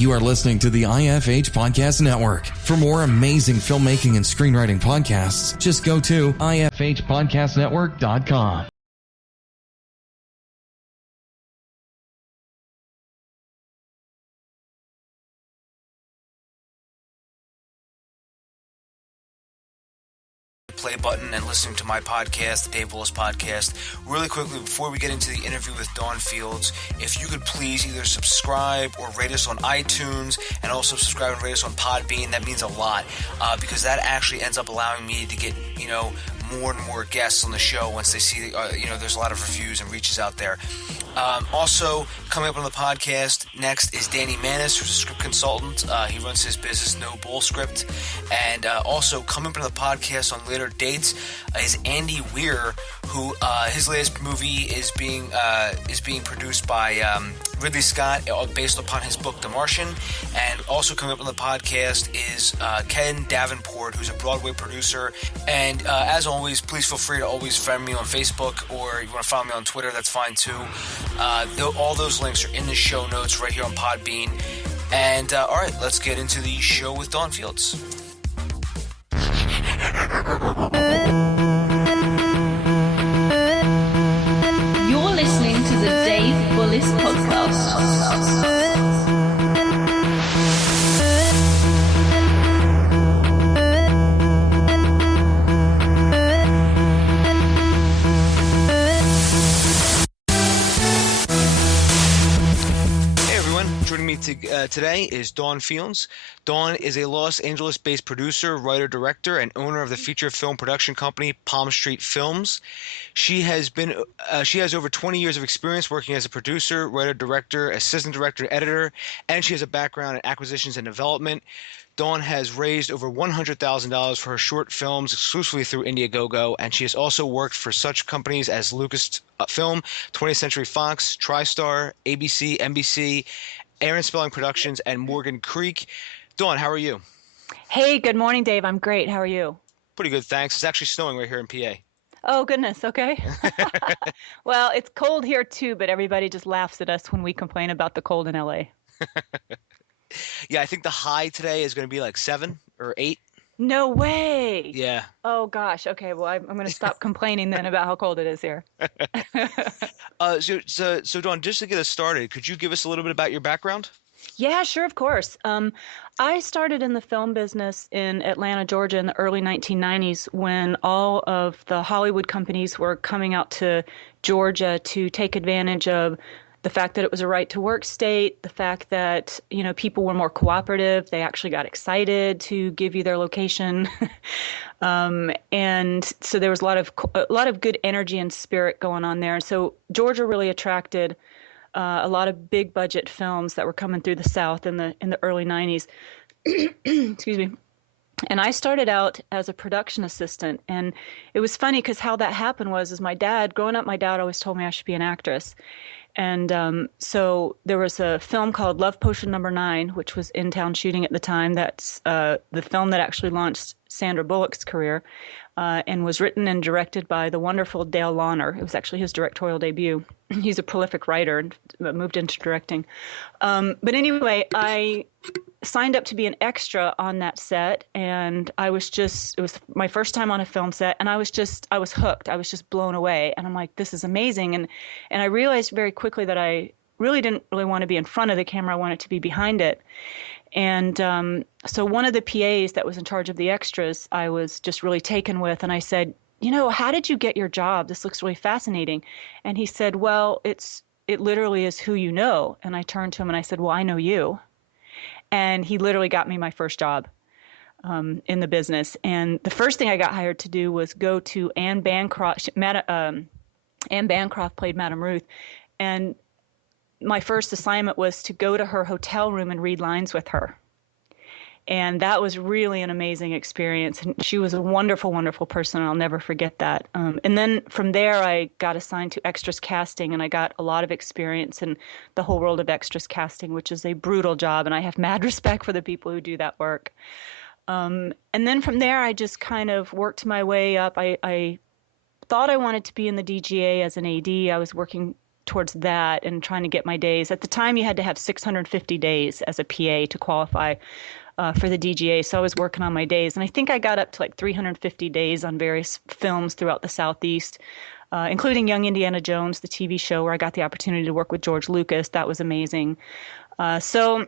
You are listening to the IFH Podcast Network. For more amazing filmmaking and screenwriting podcasts, just go to ifhpodcastnetwork.com. Play button and listening to my podcast, the Dave Willis Podcast. Really quickly, before we get into the interview with Dawn Fields, if you could please either subscribe or rate us on iTunes, and also subscribe and rate us on Podbean. That means a lot because that actually ends up allowing me to get, more and more guests on the show once they see, there's a lot of reviews and reaches out there. Also, coming up on the podcast next is Danny Manis, who's a script consultant. He runs his business, No Bull Script. And also, coming up on the podcast on later dates is Andy Weir, who his latest movie is being produced by Ridley Scott, based upon his book, The Martian. And also coming up on the podcast is Ken Davenport, who's a Broadway producer. And as always, please feel free to always friend me on Facebook, or if you want to follow me on Twitter, that's fine too. All those links are in the show notes right here on Podbean. And all right, let's get into the show with Dawn Fields. You're listening to the Dave Willis Podcast. Joining me today is Dawn Fields. Dawn is a Los Angeles-based producer, writer, director, and owner of the feature film production company Palm Street Films. She has over 20 years of experience working as a producer, writer, director, assistant director, editor, and she has a background in acquisitions and development. Dawn has raised over $100,000 for her short films exclusively through Indiegogo, and she has also worked for such companies as Lucasfilm, 20th Century Fox, TriStar, ABC, NBC, Aaron Spelling Productions, and Morgan Creek. Dawn, how are you? Hey, good morning, Dave. I'm great. How are you? Pretty good, thanks. It's actually snowing right here in PA. Oh, goodness. Okay. Well, it's cold here too, but everybody just laughs at us when we complain about the cold in LA. Yeah, I think the high today is going to be like 7 or 8. No way. Yeah. Oh, gosh. Okay. Well, I'm going to stop complaining then about how cold it is here. So Dawn, just to get us started, could you give us a little bit about your background? Yeah, sure. Of course. I started in the film business in Atlanta, Georgia in the early 1990s when all of the Hollywood companies were coming out to Georgia to take advantage of the fact that it was a right-to-work state, the fact that, people were more cooperative. They actually got excited to give you their location. And so there was a lot of good energy and spirit going on there. So Georgia really attracted a lot of big budget films that were coming through the South in the early 90s. Excuse me. And I started out as a production assistant, and it was funny because how that happened was growing up, my dad always told me I should be an actress. And so there was a film called Love Potion Number 9, which was in town shooting at the time. That's the film that actually launched Sandra Bullock's career, and was written and directed by the wonderful Dale Launer. It was actually his directorial debut. He's a prolific writer and moved into directing. But anyway, I signed up to be an extra on that set, and it was my first time on a film set, and I was hooked. I was just blown away, and I'm like, this is amazing. And I realized very quickly that I really didn't really want to be in front of the camera. I wanted to be behind it. And so one of the PAs that was in charge of the extras, I was just really taken with, and I said, how did you get your job? This looks really fascinating. And he said, well, it literally is who you know. And I turned to him and I said, well, I know you. And he literally got me my first job in the business. And the first thing I got hired to do was go to Anne Bancroft. Anne Bancroft played Madame Ruth. And my first assignment was to go to her hotel room and read lines with her. And that was really an amazing experience. And she was a wonderful, wonderful person, and I'll never forget that. And then from there, I got assigned to extras casting, and I got a lot of experience in the whole world of extras casting, which is a brutal job, and I have mad respect for the people who do that work. And then from there, I just kind of worked my way up. I thought I wanted to be in the DGA as an AD. I was working towards that and trying to get my days. At the time, you had to have 650 days as a PA to qualify for the DGA. So I was working on my days. And I think I got up to like 350 days on various films throughout the Southeast, including Young Indiana Jones, the TV show where I got the opportunity to work with George Lucas. That was amazing. So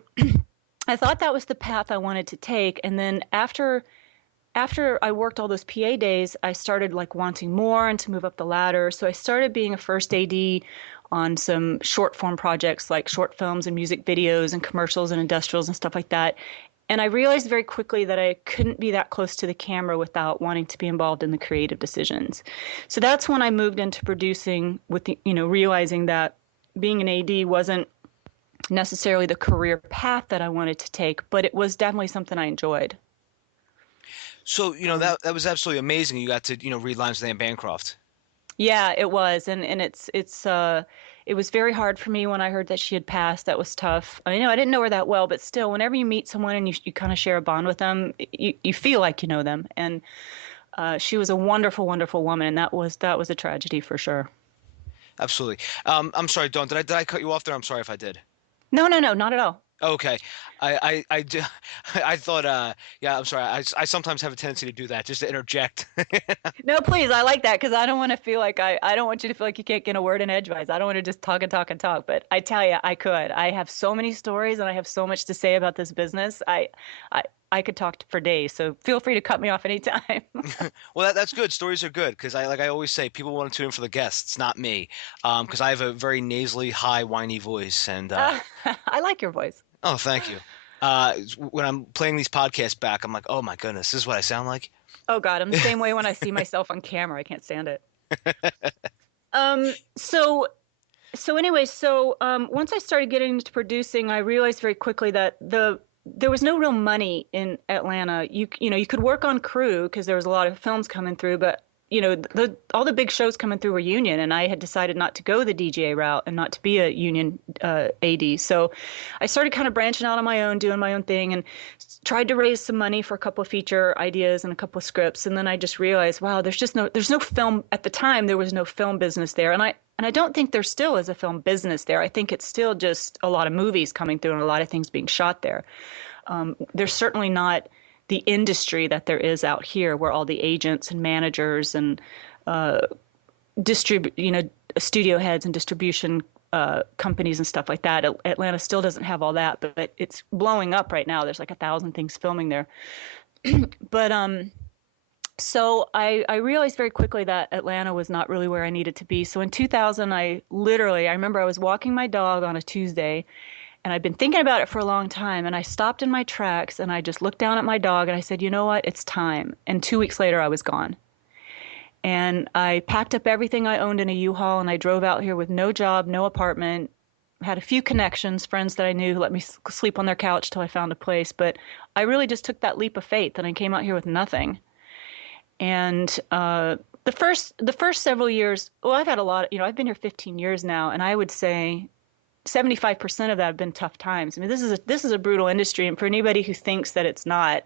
I thought that was the path I wanted to take. And then after I worked all those PA days, I started like wanting more and to move up the ladder. So I started being a first AD on some short form projects like short films and music videos and commercials and industrials and stuff like that. And I realized very quickly that I couldn't be that close to the camera without wanting to be involved in the creative decisions. So that's when I moved into producing with the, realizing that being an AD wasn't necessarily the career path that I wanted to take, but it was definitely something I enjoyed. So, that was absolutely amazing. You got to, read lines with Anne Bancroft. Yeah, it was. And it was very hard for me when I heard that she had passed. That was tough. I didn't know her that well, but still, whenever you meet someone and you kind of share a bond with them, you feel like you know them. And she was a wonderful, wonderful woman, and that was a tragedy for sure. Absolutely. I'm sorry, Dawn. Did I cut you off there? I'm sorry if I did. No, not at all. Okay. I thought, I'm sorry. I sometimes have a tendency to do that, just to interject. No, please. I like that because I don't want to feel like I don't want you to feel like you can't get a word in edgewise. I don't want to just talk and talk and talk. But I tell you, I could. I have so many stories and I have so much to say about this business. I could talk for days. So feel free to cut me off anytime. Well, that's good. Stories are good because I always say, people want to tune in for the guests, not me, because I have a very nasally, high, whiny voice. And I like your voice. Oh, thank you. When I'm playing these podcasts back, I'm like, oh my goodness, this is what I sound like. Oh God, I'm the same way when I see myself on camera. I can't stand it. Once I started getting into producing, I realized very quickly that there was no real money in Atlanta. You could work on crew because there was a lot of films coming through, but all the big shows coming through were union, and I had decided not to go the DGA route and not to be a union AD. So I started kind of branching out on my own, doing my own thing, and tried to raise some money for a couple of feature ideas and a couple of scripts. And then I just realized, wow, there's no film at the time. There was no film business there, and I don't think there still is a film business there. I think it's still just a lot of movies coming through and a lot of things being shot there. There's certainly not the industry that there is out here where all the agents and managers and studio heads and distribution companies and stuff like that. Atlanta still doesn't have all that, but it's blowing up right now. There's like 1,000 things filming there. But so I realized very quickly that Atlanta was not really where I needed to be. So in 2000, I remember I was walking my dog on a Tuesday, and I'd been thinking about it for a long time, and I stopped in my tracks and I just looked down at my dog and I said, you know what, it's time. And 2 weeks later, I was gone. And I packed up everything I owned in a U-Haul and I drove out here with no job, no apartment, had a few connections, friends that I knew who let me sleep on their couch till I found a place. But I really just took that leap of faith and I came out here with nothing. And the first several years, well, I've had a lot, I've been here 15 years now, and I would say 75% of that have been tough times. I mean, this is a brutal industry, and for anybody who thinks that it's not,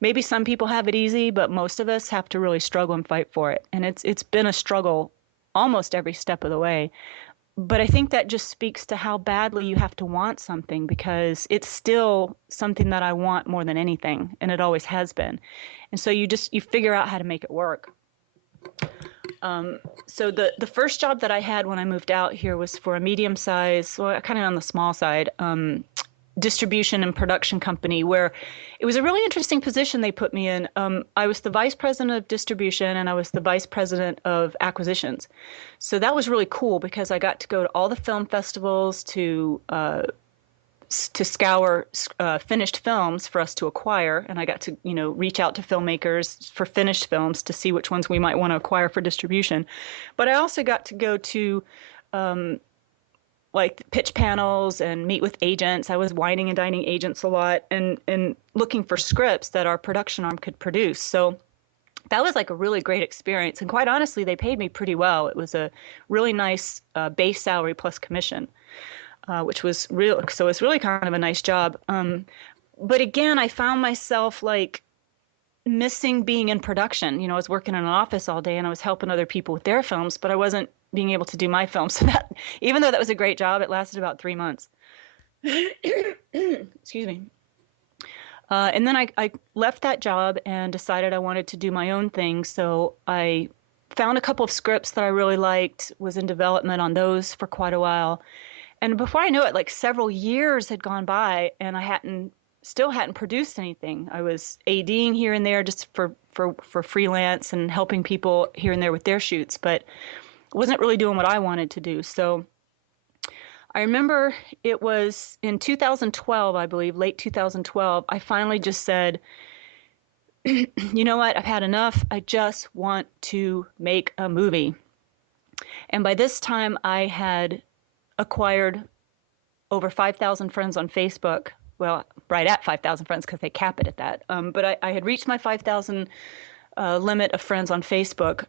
maybe some people have it easy, but most of us have to really struggle and fight for it. And it's been a struggle almost every step of the way. But I think that just speaks to how badly you have to want something, because it's still something that I want more than anything, and it always has been. And so you figure out how to make it work. So the first job that I had when I moved out here was for a medium-sized, well, kind of on the small side, distribution and production company, where it was a really interesting position they put me in. I was the vice president of distribution and I was the vice president of acquisitions. So that was really cool because I got to go to all the film festivals to scour finished films for us to acquire, and I got to reach out to filmmakers for finished films to see which ones we might want to acquire for distribution. But I also got to go to like pitch panels and meet with agents. I was whining and dining agents a lot and looking for scripts that our production arm could produce. So that was like a really great experience, and quite honestly, they paid me pretty well. It was a really nice base salary plus commission. Which was real. So it's really kind of a nice job. But again, I found myself like missing being in production. I was working in an office all day and I was helping other people with their films, but I wasn't being able to do my film. So that, even though that was a great job, it lasted about 3 months. Excuse me. And then I left that job and decided I wanted to do my own thing. So I found a couple of scripts that I really liked, was in development on those for quite a while. And before I knew it, like several years had gone by and I still hadn't produced anything. I was ADing here and there just for freelance and helping people here and there with their shoots, but wasn't really doing what I wanted to do. So I remember it was in 2012, I believe, late 2012, I finally just said, you know what, I've had enough. I just want to make a movie. And by this time, I had acquired over 5,000 friends on Facebook. Well, right at 5,000 friends because they cap it at that. But I had reached my 5,000 limit of friends on Facebook,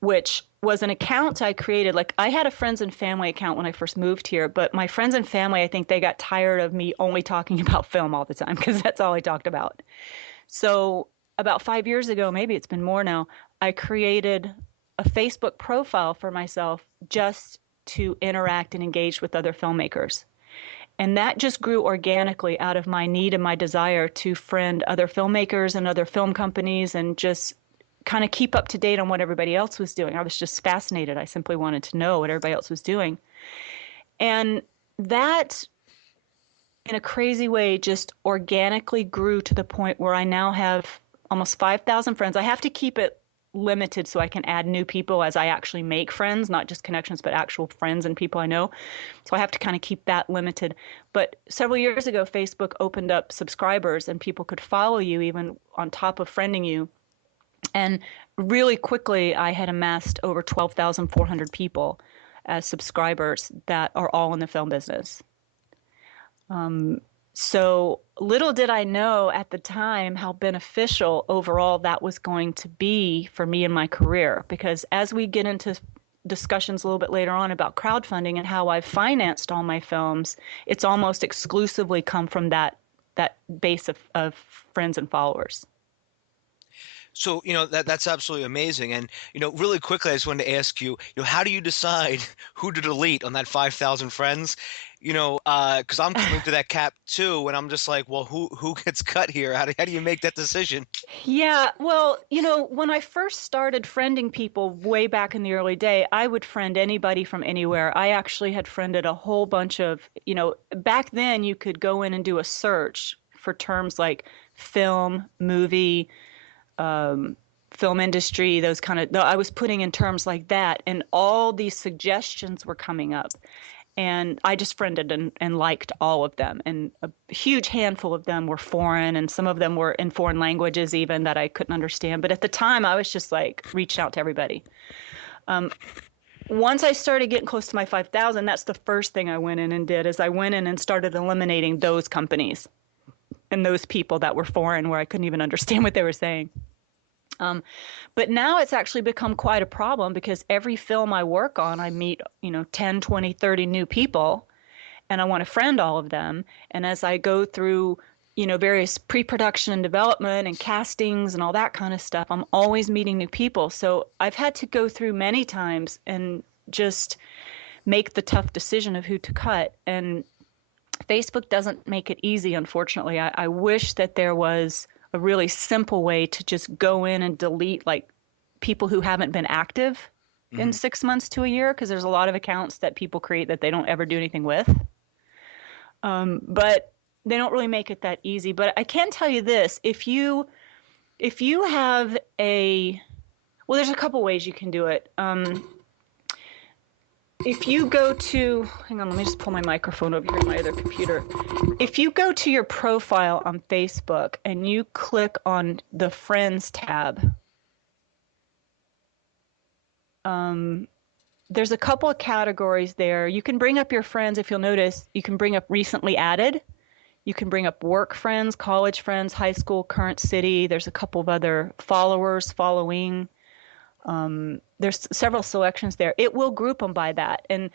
which was an account I created. Like, I had a friends and family account when I first moved here, but my friends and family, I think they got tired of me only talking about film all the time because that's all I talked about. So about 5 years ago, maybe it's been more now, I created a Facebook profile for myself just to interact and engage with other filmmakers. And that just grew organically out of my need and my desire to friend other filmmakers and other film companies and just kind of keep up to date on what everybody else was doing. I was just fascinated. I simply wanted to know what everybody else was doing. And that, in a crazy way, just organically grew to the point where I now have almost 5,000 friends. I have to keep it limited so I can add new people as I actually make friends, not just connections, but actual friends and people I know. So I have to kind of keep that limited. But several years ago, Facebook opened up subscribers and people could follow you even on top of friending you. And really quickly, I had amassed over 12,400 people as subscribers that are all in the film business. So little did I know at the time how beneficial overall that was going to be for me in my career. Because as we get into discussions a little bit later on about crowdfunding and how I've financed all my films, it's almost exclusively come from that base of friends and followers. So, that's absolutely amazing. And, really quickly, I just wanted to ask you, how do you decide who to delete on that 5,000 friends? Because I'm coming to that cap too, and I'm just like, well, who gets cut here? How do you make that decision? Yeah, well, when I first started friending people way back in the early day, I would friend anybody from anywhere. I actually had friended a whole bunch of, back then you could go in and do a search for terms like film, movie, film industry, those kind of, I was putting in terms like that, and all these suggestions were coming up. And I just friended and liked all of them. And a huge handful of them were foreign, and some of them were in foreign languages even that I couldn't understand. But at the time, I was just like reaching out to everybody. Once I started getting close to my 5,000, that's the first thing I went in and did, is I went in and started eliminating those companies and those people that were foreign where I couldn't even understand what they were saying. But now it's actually become quite a problem because every film I work on, I meet, 10, 20, 30 new people, and I want to friend all of them. And as I go through, various pre-production and development and castings and all that kind of stuff, I'm always meeting new people. So I've had to go through many times and just make the tough decision of who to cut. And Facebook doesn't make it easy, unfortunately. I wish that there was a really simple way to just go in and delete like people who haven't been active in 6 months to a year, because there's a lot of accounts that people create that they don't ever do anything with. But they don't really make it that easy. But I can tell you this, if you have there's a couple ways you can do it. If you go to, hang on, let me just pull my microphone over here on my other computer. If you go to your profile on Facebook and you click on the Friends tab, there's a couple of categories there. You can bring up your friends. If you'll notice, you can bring up recently added. You can bring up work friends, college friends, high school, current city. There's a couple of other followers, following. There's several selections there. It will group them by that. And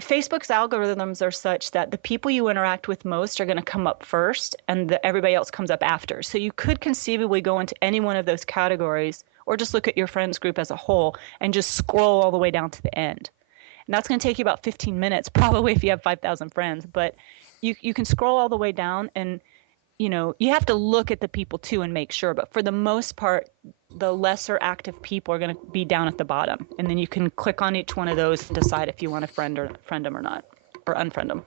Facebook's algorithms are such that the people you interact with most are going to come up first, and everybody else comes up after. So you could conceivably go into any one of those categories, or just look at your friends group as a whole and just scroll all the way down to the end. And that's going to take you about 15 minutes, probably if you have 5,000 friends. But you can scroll all the way down, and you have to look at the people too and make sure. But for the most part, the lesser active people are going to be down at the bottom, and then you can click on each one of those and decide if you want to friend them or not, or unfriend them.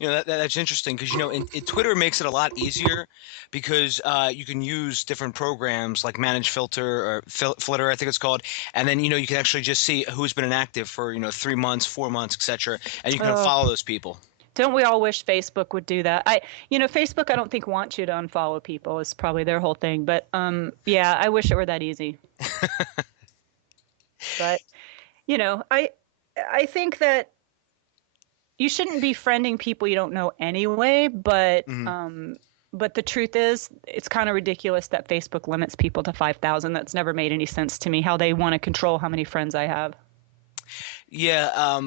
That's interesting because in Twitter makes it a lot easier because you can use different programs like Manage Filter or Flitter, I think it's called, and then you can actually just see who's been inactive for 3 months, 4 months, etc., and you can follow those people. Don't we all wish Facebook would do that? Facebook, I don't think wants you to unfollow people. Is probably their whole thing. But yeah, I wish it were that easy. But I think that you shouldn't be friending people you don't know anyway. But but the truth is, it's kind of ridiculous that Facebook limits people to 5,000. That's never made any sense to me. How they want to control how many friends I have. Yeah,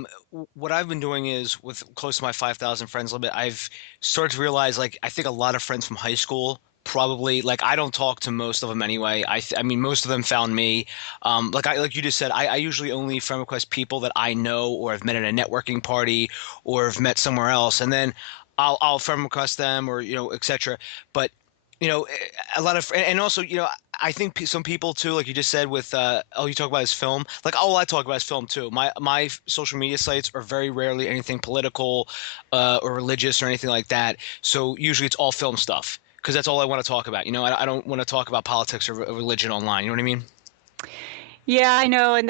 what I've been doing is with close to my 5,000 friends limit, I've started to realize, like, I think a lot of friends from high school probably, like, I don't talk to most of them anyway. I mean, most of them found me. Like you just said, I usually only friend request people that I know or have met at a networking party or have met somewhere else, and then I'll friend request them or etc. But a lot of, and also, I think some people too, like you just said with, you talk about his film, like, I talk about his film too. My social media sites are very rarely anything political, or religious or anything like that. So usually it's all film stuff because that's all I want to talk about. I don't want to talk about politics or religion online. You know what I mean? Yeah, I know. And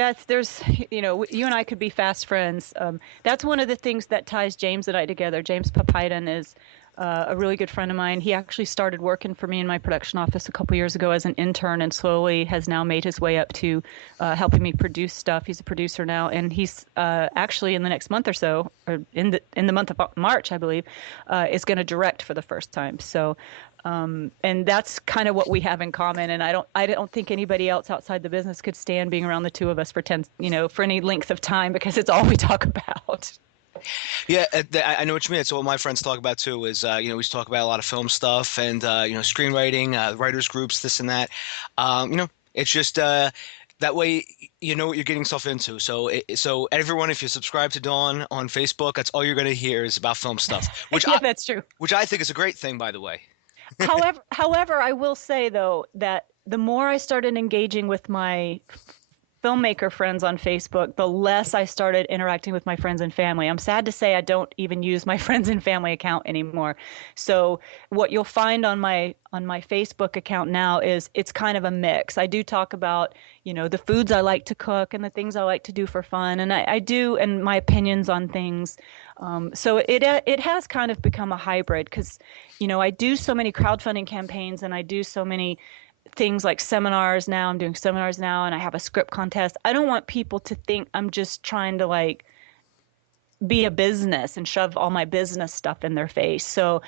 you and I could be fast friends. That's one of the things that ties James and I together. James Papaidan is a really good friend of mine. He actually started working for me in my production office a couple years ago as an intern, and slowly has now made his way up to helping me produce stuff. He's a producer now, and he's actually in the next month or so, or in the month of March, I believe, is going to direct for the first time. So, and that's kind of what we have in common. And I don't think anybody else outside the business could stand being around the two of us for for any length of time, because it's all we talk about. Yeah, I know what you mean. So what my friends talk about too is, we talk about a lot of film stuff and, screenwriting, writers groups, this and that. It's just that way you know what you're getting yourself into. So everyone, if you subscribe to Dawn on Facebook, that's all you're going to hear is about film stuff. Which yeah, that's true. Which I think is a great thing, by the way. However, I will say though that the more I started engaging with my filmmaker friends on Facebook, the less I started interacting with my friends and family. I'm sad to say I don't even use my friends and family account anymore. So what you'll find on my Facebook account now is it's kind of a mix. I do talk about, the foods I like to cook and the things I like to do for fun, and I do, and my opinions on things. So it has kind of become a hybrid because, I do so many crowdfunding campaigns and I do so many things like seminars now. I'm doing seminars now, and I have a script contest. I don't want people to think I'm just trying to be a business and shove all my business stuff in their face. So,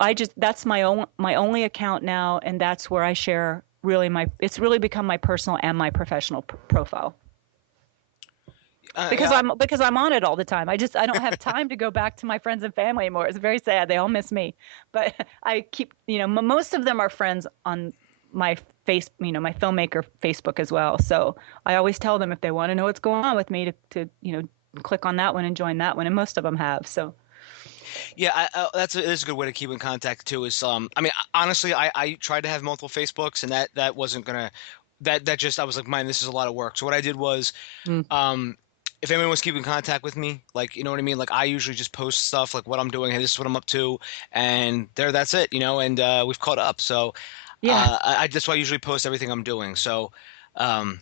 I just, that's my only account now, and that's where I share it's really become my personal and my professional profile. Because I'm on it all the time. I don't have time to go back to my friends and family anymore. It's very sad. They all miss me. But I keep, most of them are friends on my my filmmaker Facebook as well. So I always tell them if they want to know what's going on with me to click on that one and join that one. And most of them have. So. Yeah, that's a good way to keep in contact too. Is honestly, I tried to have multiple Facebooks, and that wasn't gonna. That just, I was like, man, this is a lot of work. So what I did was, if anyone wants to keep in contact with me, you know what I mean? I usually just post stuff like what I'm doing. Hey, this is what I'm up to. And that's it, and we've caught up. So yeah, that's why I usually post everything I'm doing. So, but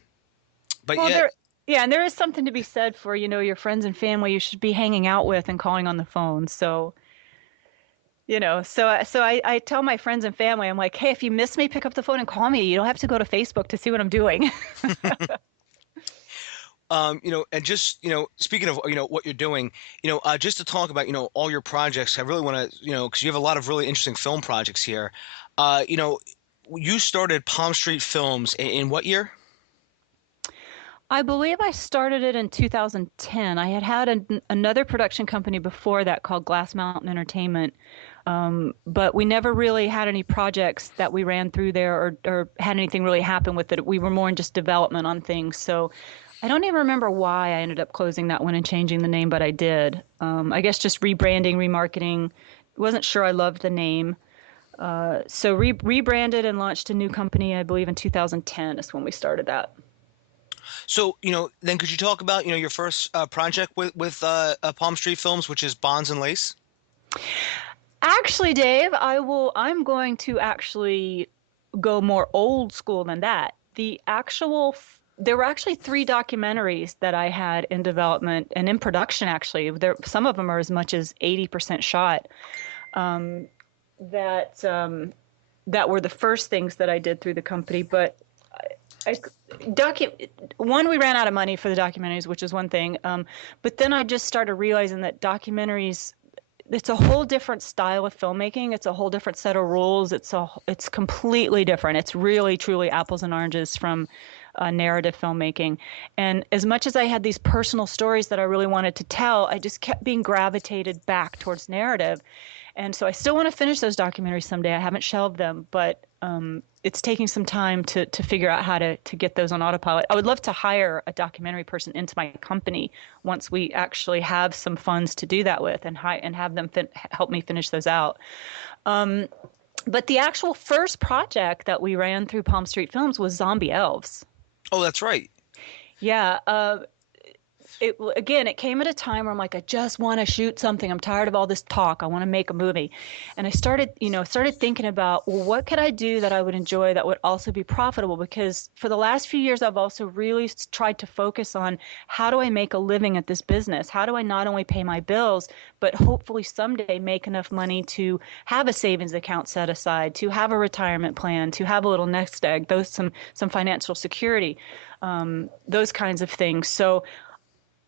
yeah. Yeah, and there is something to be said for, your friends and family you should be hanging out with and calling on the phone. So, so I tell my friends and family, I'm like, hey, if you miss me, pick up the phone and call me. You don't have to go to Facebook to see what I'm doing. And just, speaking of, what you're doing, just to talk about, all your projects, I really want to, because you have a lot of really interesting film projects here. You started Palm Street Films in what year? I believe I started it in 2010. I had another production company before that called Glass Mountain Entertainment, but we never really had any projects that we ran through there or had anything really happen with it. We were more in just development on things. So I don't even remember why I ended up closing that one and changing the name, but I did. I guess just rebranding, remarketing. Wasn't sure I loved the name. So rebranded and launched a new company, I believe in 2010 is when we started that. So, then could you talk about, your first project with Palm Street Films, which is Bonds and Lace? Actually, Dave, I'm going to actually go more old school than that. There were actually three documentaries that I had in development and in production, actually. Some of them are as much as 80% shot. Um, that that were the first things that I did through the company. But I, one, we ran out of money for the documentaries, which is one thing. But then I just started realizing that documentaries, it's a whole different style of filmmaking. It's a whole different set of rules. It's completely different. It's really truly apples and oranges from narrative filmmaking. And as much as I had these personal stories that I really wanted to tell, I just kept being gravitated back towards narrative. And so I still want to finish those documentaries someday. I haven't shelved them, but it's taking some time to figure out how to get those on autopilot. I would love to hire a documentary person into my company once we actually have some funds to do that with, and have them help me finish those out. But the actual first project that we ran through Palm Street Films was Zombie Elves. Oh, that's right. Yeah. It came at a time where I'm like, I just want to shoot something. I'm tired of all this talk. I want to make a movie. And I started thinking about, well, what could I do that I would enjoy that would also be profitable? Because for the last few years, I've also really tried to focus on how do I make a living at this business? How do I not only pay my bills, but hopefully someday make enough money to have a savings account set aside, to have a retirement plan, to have a little nest egg, some financial security, those kinds of things. So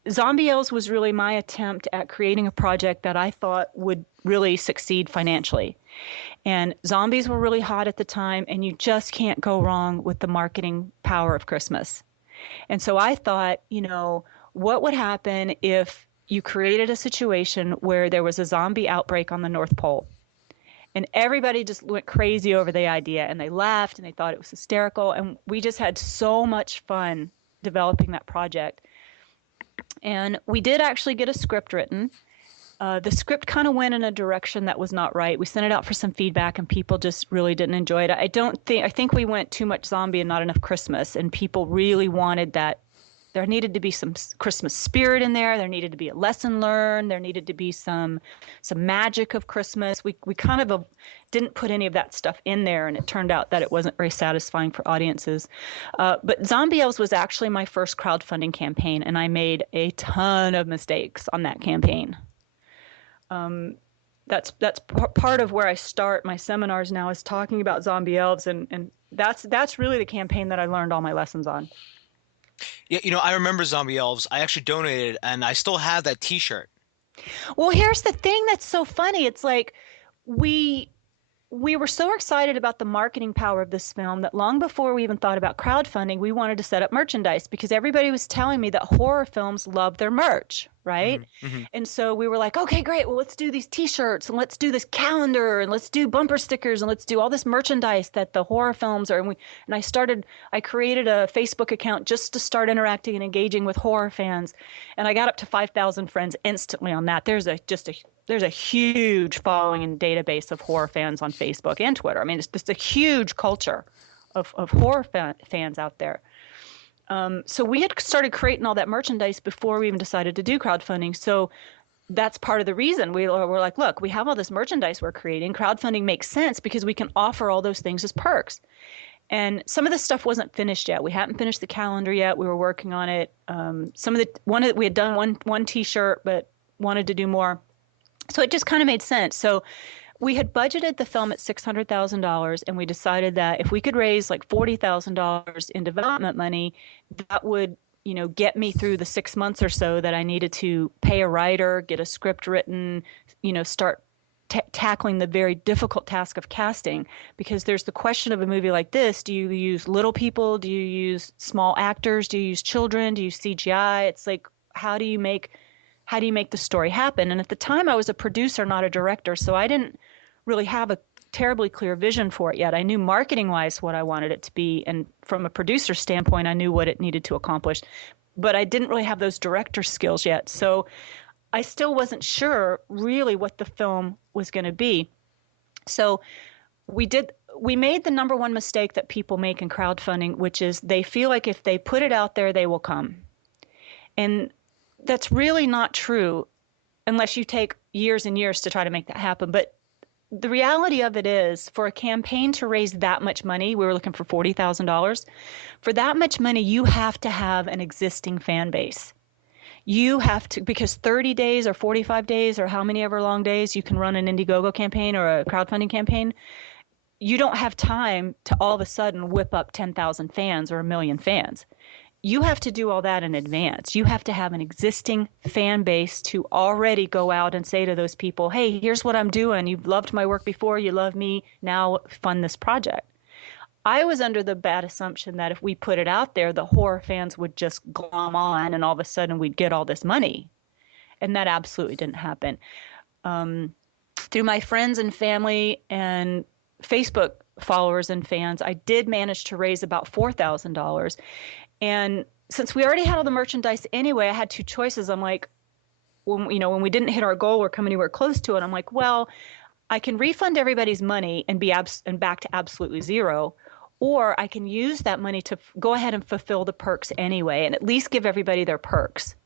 Zombie Elves was really my attempt at creating a project that I thought would really succeed financially. And zombies were really hot at the time, and you just can't go wrong with the marketing power of Christmas. And so I thought, what would happen if you created a situation where there was a zombie outbreak on the North Pole? And everybody just went crazy over the idea, and they laughed and they thought it was hysterical. And we just had so much fun developing that project. And we did actually get a script written. The script kind of went in a direction that was not right. We sent it out for some feedback, and people just really didn't enjoy it. I think we went too much zombie and not enough Christmas, and people really wanted that. There needed to be some Christmas spirit in there. There needed to be a lesson learned. There needed to be some magic of Christmas. We kind of didn't put any of that stuff in there, and it turned out that it wasn't very satisfying for audiences. But Zombie Elves was actually my first crowdfunding campaign, and I made a ton of mistakes on that campaign. That's part of where I start my seminars now, is talking about Zombie Elves, and that's really the campaign that I learned all my lessons on. Yeah, I remember Zombie Elves. I actually donated, and I still have that T-shirt. Well, here's the thing that's so funny. It's like we were so excited about the marketing power of this film that long before we even thought about crowdfunding, we wanted to set up merchandise, because everybody was telling me that horror films love their merch, right? Mm-hmm. And so we were like, okay, great. Well, let's do these T-shirts, and let's do this calendar, and let's do bumper stickers, and let's do all this merchandise that the horror films are. And I created a Facebook account just to start interacting and engaging with horror fans, and I got up to 5,000 friends instantly on that. There's a huge following and database of horror fans on Facebook and Twitter. I mean, it's just a huge culture of horror fans out there. So we had started creating all that merchandise before we even decided to do crowdfunding. So that's part of the reason we're like, look, we have all this merchandise we're creating. Crowdfunding makes sense because we can offer all those things as perks. And some of the stuff wasn't finished yet. We hadn't finished the calendar yet. We were working on it. We had done one T-shirt, but wanted to do more. So it just kind of made sense. So we had budgeted the film at $600,000, and we decided that if we could raise like $40,000 in development money, that would, get me through the 6 months or so that I needed to pay a writer, get a script written, start tackling the very difficult task of casting. Because there's the question of a movie like this: do you use little people? Do you use small actors? Do you use children? Do you use CGI? It's like, how do you make the story happen? And at the time, I was a producer, not a director, so I didn't really have a terribly clear vision for it yet. I knew marketing-wise what I wanted it to be, and from a producer standpoint, I knew what it needed to accomplish. but I didn't really have those director skills yet. So I still wasn't sure really what the film was going to be. So we made the number one mistake that people make in crowdfunding, which is they feel like if they put it out there, they will come. And that's really not true unless you take years and years to try to make that happen. But the reality of it is, for a campaign to raise that much money, we were looking for $40,000. For that much money, you have to have an existing fan base. You have to, because 30 days or 45 days or how many ever long days you can run an Indiegogo campaign or a crowdfunding campaign, you don't have time to all of a sudden whip up 10,000 fans or a million fans. You have to do all that in advance. You have to have an existing fan base to already go out and say to those people, hey, here's what I'm doing. You've loved my work before. You love me. Now fund this project. I was under the bad assumption that if we put it out there, the horror fans would just glom on and all of a sudden we'd get all this money. And that absolutely didn't happen. Through my friends and family and Facebook followers and fans, I did manage to raise about $4,000. And since we already had all the merchandise anyway, I had two choices. I'm like, when we didn't hit our goal or come anywhere close to it, I'm like, well, I can refund everybody's money and be back to absolutely zero, or I can use that money to go ahead and fulfill the perks anyway, and at least give everybody their perks.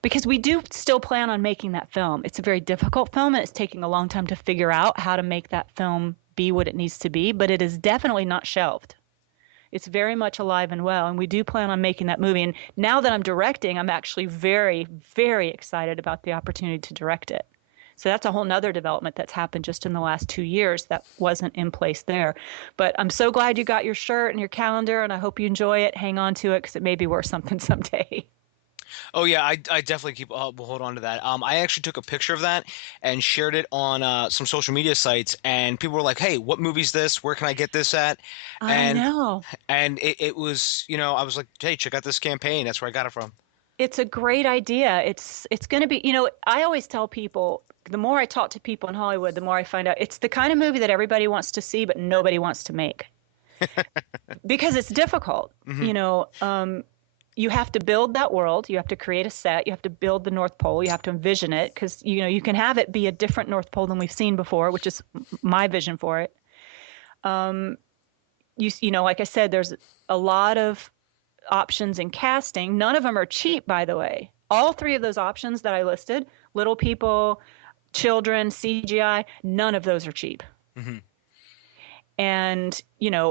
Because we do still plan on making that film. It's a very difficult film, and it's taking a long time to figure out how to make that film be what it needs to be, but it is definitely not shelved. It's very much alive and well, and we do plan on making that movie. And now that I'm directing, I'm actually very, very excited about the opportunity to direct it. So that's a whole nother development that's happened just in the last 2 years that wasn't in place there. But I'm so glad you got your shirt and your calendar, and I hope you enjoy it. Hang on to it because it may be worth something someday. Oh yeah, I definitely will hold on to that. I actually took a picture of that and shared it on some social media sites, and people were like, "Hey, what movie's this? Where can I get this at?" I know. And it was, I was like, "Hey, check out this campaign. That's where I got it from." It's a great idea. It's going to be, I always tell people, the more I talk to people in Hollywood, the more I find out it's the kind of movie that everybody wants to see, but nobody wants to make because it's difficult. Mm-hmm. You have to build that world. You have to create a set. You have to build the North Pole. You have to envision it because, you can have it be a different North Pole than we've seen before, which is my vision for it. Like I said, there's a lot of options in casting. None of them are cheap, by the way. All three of those options that I listed, little people, children, CGI, none of those are cheap. Mm-hmm. And,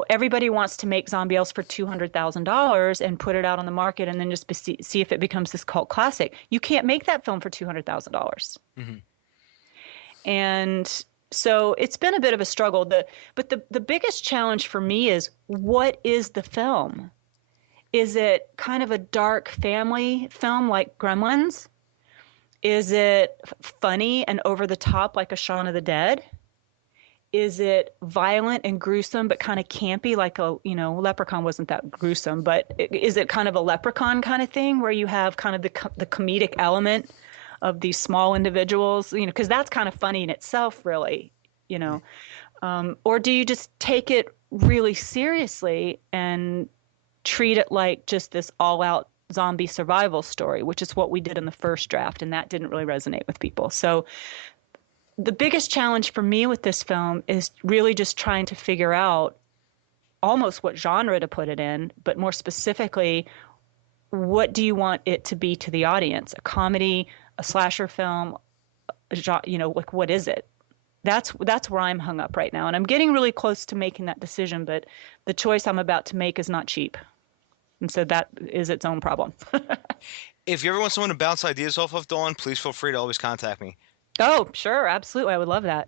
everybody wants to make Zombie Elves for $200,000 and put it out on the market and then just see if it becomes this cult classic. You can't make that film for $200,000. Mm-hmm. And so it's been a bit of a struggle. But the biggest challenge for me is, what is the film? Is it kind of a dark family film like Gremlins? Is it funny and over the top like a Shaun of the Dead? Is it violent and gruesome but kind of campy like Leprechaun wasn't that gruesome, but is it kind of a Leprechaun kind of thing where you have kind of the comedic element of these small individuals, because that's kind of funny in itself, really, or do you just take it really seriously and treat it like just this all-out zombie survival story, which is what we did in the first draft, and that didn't really resonate with people. So the biggest challenge for me with this film is really just trying to figure out almost what genre to put it in, but more specifically, what do you want it to be to the audience? A comedy, a slasher film, like what is it? That's where I'm hung up right now. And I'm getting really close to making that decision, but the choice I'm about to make is not cheap. And so that is its own problem. If you ever want someone to bounce ideas off of, Dawn, please feel free to always contact me. Oh, sure. Absolutely. I would love that.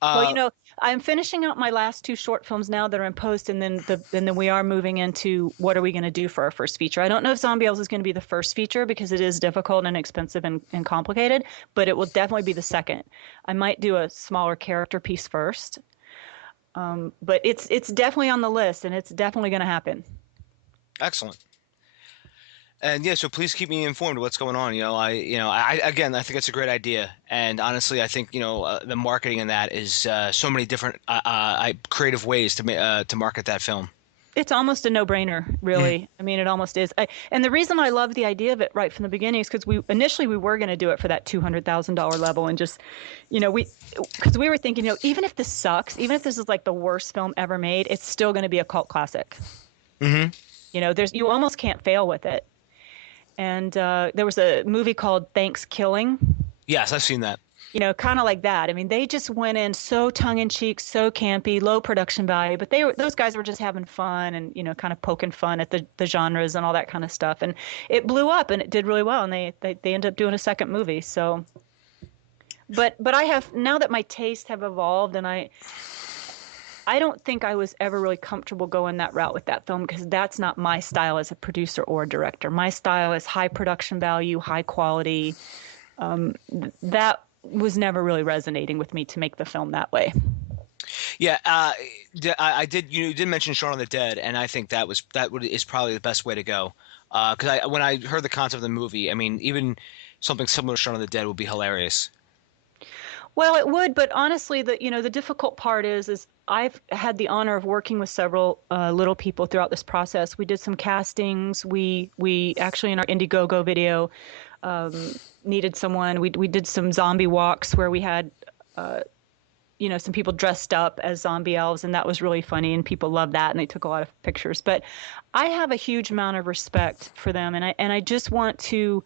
Well, I'm finishing out my last two short films now that are in post, and then we are moving into what are we going to do for our first feature. I don't know if Zombie Elves is going to be the first feature because it is difficult and expensive and complicated, but it will definitely be the second. I might do a smaller character piece first, but it's definitely on the list, and it's definitely going to happen. Excellent. And yeah, so please keep me informed of what's going on. I think it's a great idea, and honestly, I think the marketing in that is so many different creative ways to market that film. It's almost a no-brainer, really. I mean, it almost is. And the reason I love the idea of it right from the beginning is because we were going to do it for that $200,000 level, and just, because we were thinking, even if this sucks, even if this is like the worst film ever made, it's still going to be a cult classic. Mm-hmm. You almost can't fail with it. And there was a movie called Thanksgiving. Yes, I've seen that. Kind of like that. I mean, they just went in so tongue-in-cheek, so campy, low production value, but those guys were just having fun and, kind of poking fun at the genres and all that kind of stuff. And it blew up and it did really well. And they ended up doing a second movie. So, but I have, now that my tastes have evolved, and I don't think I was ever really comfortable going that route with that film, because that's not my style as a producer or a director. My style is high production value, high quality. That was never really resonating with me to make the film that way. Yeah, I did. You did mention Shaun of the Dead, and I think that is probably the best way to go. Because when I heard the concept of the movie, I mean, even something similar to Shaun of the Dead would be hilarious. Well, it would, but honestly, the difficult part is I've had the honor of working with several little people throughout this process. We did some castings. We actually, in our Indiegogo video, needed someone. We did some zombie walks where we had some people dressed up as zombie elves, and that was really funny, and people loved that, and they took a lot of pictures. But I have a huge amount of respect for them, and I just want to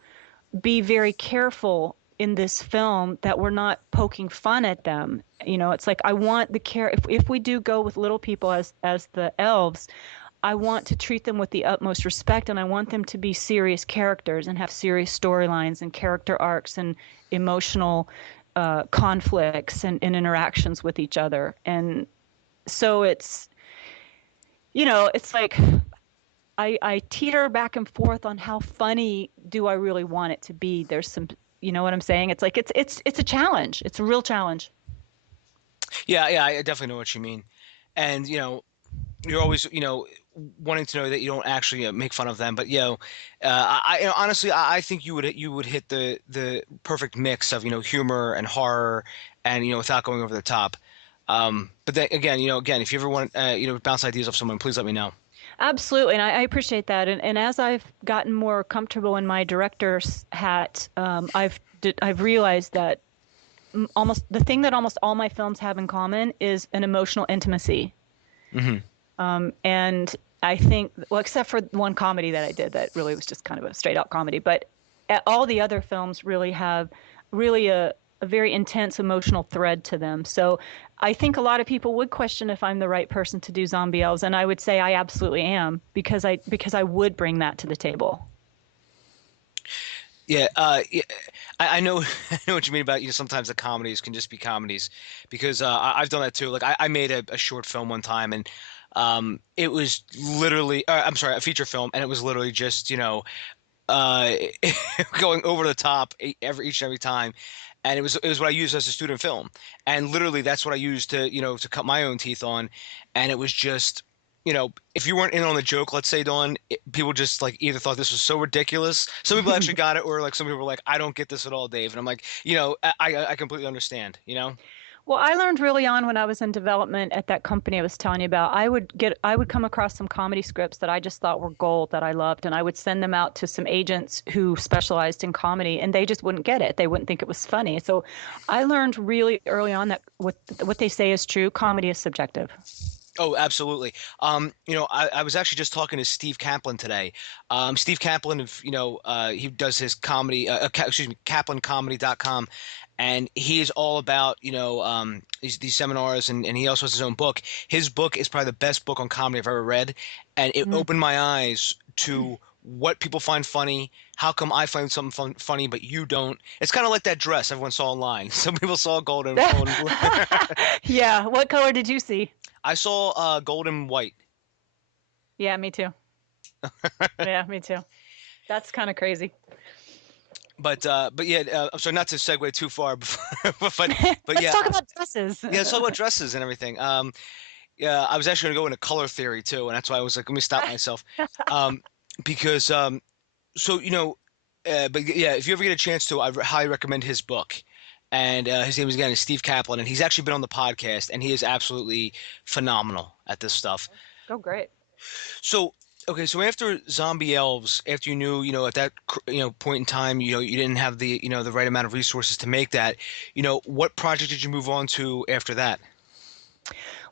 be very careful in this film that we're not poking fun at them. It's like I want if we do go with little people as the elves, I want to treat them with the utmost respect, and I want them to be serious characters and have serious storylines and character arcs and emotional conflicts and interactions with each other. And so it's like I teeter back and forth on how funny do I really want it to be. There's some, you know what I'm saying? It's like it's a challenge. It's a real challenge. Yeah, I definitely know what you mean. And you're always wanting to know that you don't actually make fun of them, but I honestly I think you would hit the perfect mix of humor and horror, and without going over the top. But then again, if you ever want bounce ideas off someone, please let me know. Absolutely, and I appreciate that. And as I've gotten more comfortable in my director's hat, I've realized that almost the thing that almost all my films have in common is an emotional intimacy. Mm-hmm. And I think, well, except for one comedy that I did that really was just kind of a straight out comedy, but all the other films really have a very intense emotional thread to them. So I think a lot of people would question if I'm the right person to do zombie elves, and I would say I absolutely am, because I would bring that to the table. Yeah, I know I know what you mean about sometimes the comedies can just be comedies, because I've done that too. Like I made a short film one time, and it was literally a feature film, and it was literally just going over the top each and every time. And it was what I used as a student film, and literally that's what I used to to cut my own teeth on. And it was just if you weren't in on the joke, let's say, Dawn, people just like either thought this was so ridiculous. Some people actually got it, or like some people were like, I don't get this at all, Dave. And I'm like, I completely understand. Well, I learned really on when I was in development at that company I was telling you about. I would come across some comedy scripts that I just thought were gold, that I loved, and I would send them out to some agents who specialized in comedy, and they just wouldn't get it. They wouldn't think it was funny. So I learned really early on that what they say is true. Comedy is subjective. Oh, absolutely. I was actually just talking to Steve Kaplan today. Steve Kaplan, he does his comedy, KaplanComedy.com. And he is all about, these seminars, and he also has his own book. His book is probably the best book on comedy I've ever read. And it opened my eyes to what people find funny. How come I find something funny, but you don't? It's kind of like that dress everyone saw online. Some people saw gold and blue. Yeah. What color did you see? I saw gold and white. Yeah, me too. Yeah, me too. That's kind of crazy. But yeah, I'm sorry not to segue too far, but Let's yeah. talk about dresses. Yeah, let's talk about dresses and everything. Yeah, I was actually going to go into color theory too, and that's why I was like, let me stop myself, because but yeah, if you ever get a chance to, I highly recommend his book. And his name is Steve Kaplan, and he's actually been on the podcast, and he is absolutely phenomenal at this stuff. Oh, great. So, okay, so after Zombie Elves, after you knew, at that, point in time, you didn't have the, the right amount of resources to make that, what project did you move on to after that?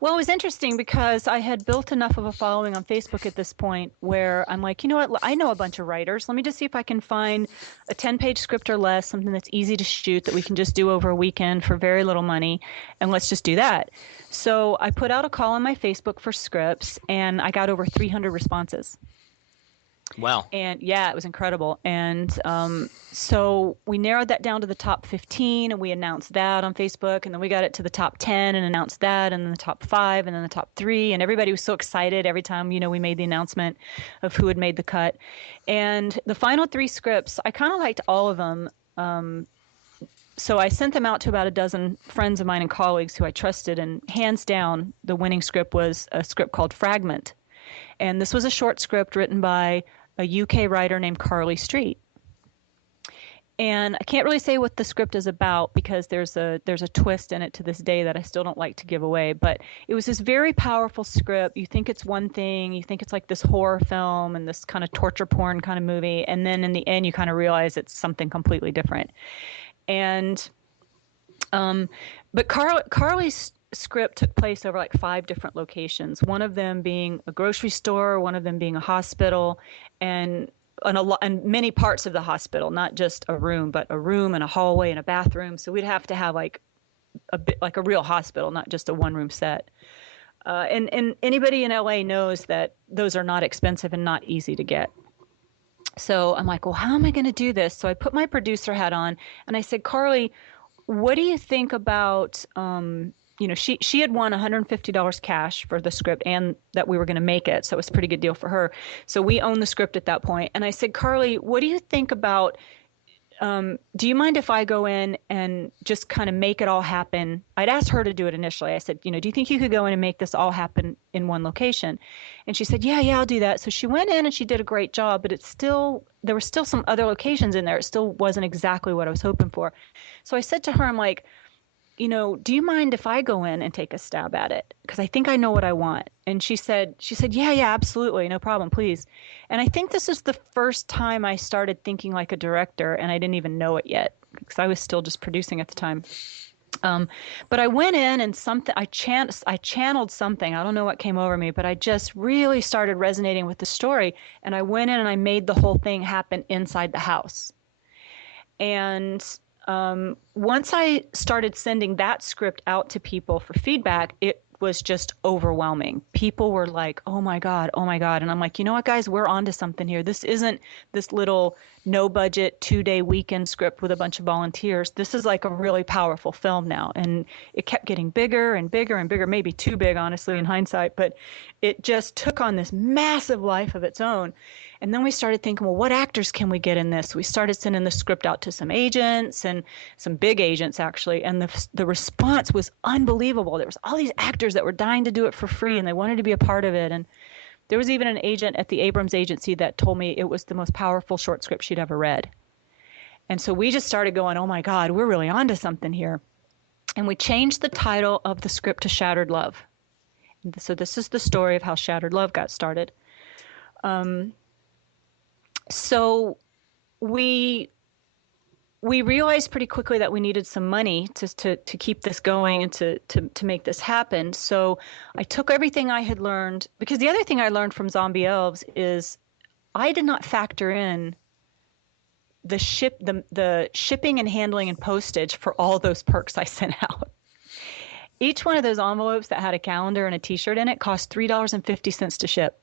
Well, it was interesting because I had built enough of a following on Facebook at this point where I'm like, you know what? I know a bunch of writers. Let me just see if I can find a 10-page script or less, something that's easy to shoot that we can just do over a weekend for very little money, and let's just do that. So I put out a call on my Facebook for scripts, and I got over 300 responses. Wow. And yeah, it was incredible. And so we narrowed that down to the top 15, and we announced that on Facebook. And then we got it to the top 10 and announced that, and then the top 5, and then the top 3. And everybody was so excited every time, we made the announcement of who had made the cut. And the final 3 scripts, I kind of liked all of them. So I sent them out to about a dozen friends of mine and colleagues who I trusted. And hands down, the winning script was a script called Fragment. And this was a short script written by a UK writer named Carly Street. And I can't really say what the script is about because there's a twist in it to this day that I still don't like to give away. But it was this very powerful script. You think it's one thing, you think it's like this horror film and this kind of torture porn kind of movie, and then in the end you kind of realize it's something completely different. And but Carly's script took place over like 5 different locations, one of them being a grocery store, one of them being a hospital, and many parts of the hospital, not just a room, but a room and a hallway and a bathroom. So we'd have to have like a bit like a real hospital, not just a one-room set. And anybody in LA knows that those are not expensive and not easy to get. So I'm like, well, how am I going to do this? So I put my producer hat on and I said, Carly, what do you think about she had won $150 cash for the script and that we were going to make it. So it was a pretty good deal for her. So we owned the script at that point. And I said, Carly, what do you think about, do you mind if I go in and just kind of make it all happen? I'd asked her to do it initially. I said, do you think you could go in and make this all happen in one location? And she said, yeah, I'll do that. So she went in and she did a great job, but there were still some other locations in there. It still wasn't exactly what I was hoping for. So I said to her, I'm like, do you mind if I go in and take a stab at it? Because I think I know what I want. And she said, yeah, absolutely. No problem, please. And I think this is the first time I started thinking like a director, and I didn't even know it yet because I was still just producing at the time. But I went in and I channeled something. I don't know what came over me, but I just really started resonating with the story. And I went in and I made the whole thing happen inside the house. And once I started sending that script out to people for feedback, it was just overwhelming. People were like, oh my God. And I'm like, you know what, guys, we're onto something here. This isn't this little no budget 2-day weekend script with a bunch of volunteers. This is like a really powerful film now. And it kept getting bigger and bigger and bigger, maybe too big, honestly, in hindsight, but it just took on this massive life of its own. And then we started thinking, well, what actors can we get in this? We started sending the script out to some agents and some big agents, actually. And the response was unbelievable. There was all these actors that were dying to do it for free, and they wanted to be a part of it. And there was even an agent at the Abrams agency that told me it was the most powerful short script she'd ever read. And so we just started going, oh, my God, we're really onto something here. And we changed the title of the script to Shattered Love. And so this is the story of how Shattered Love got started. So we realized pretty quickly that we needed some money to keep this going and to make this happen. So I took everything I had learned, because the other thing I learned from Zombie Elves is I did not factor in the shipping and handling and postage for all those perks I sent out. Each one of those envelopes that had a calendar and a T-shirt in it cost $3.50 to ship.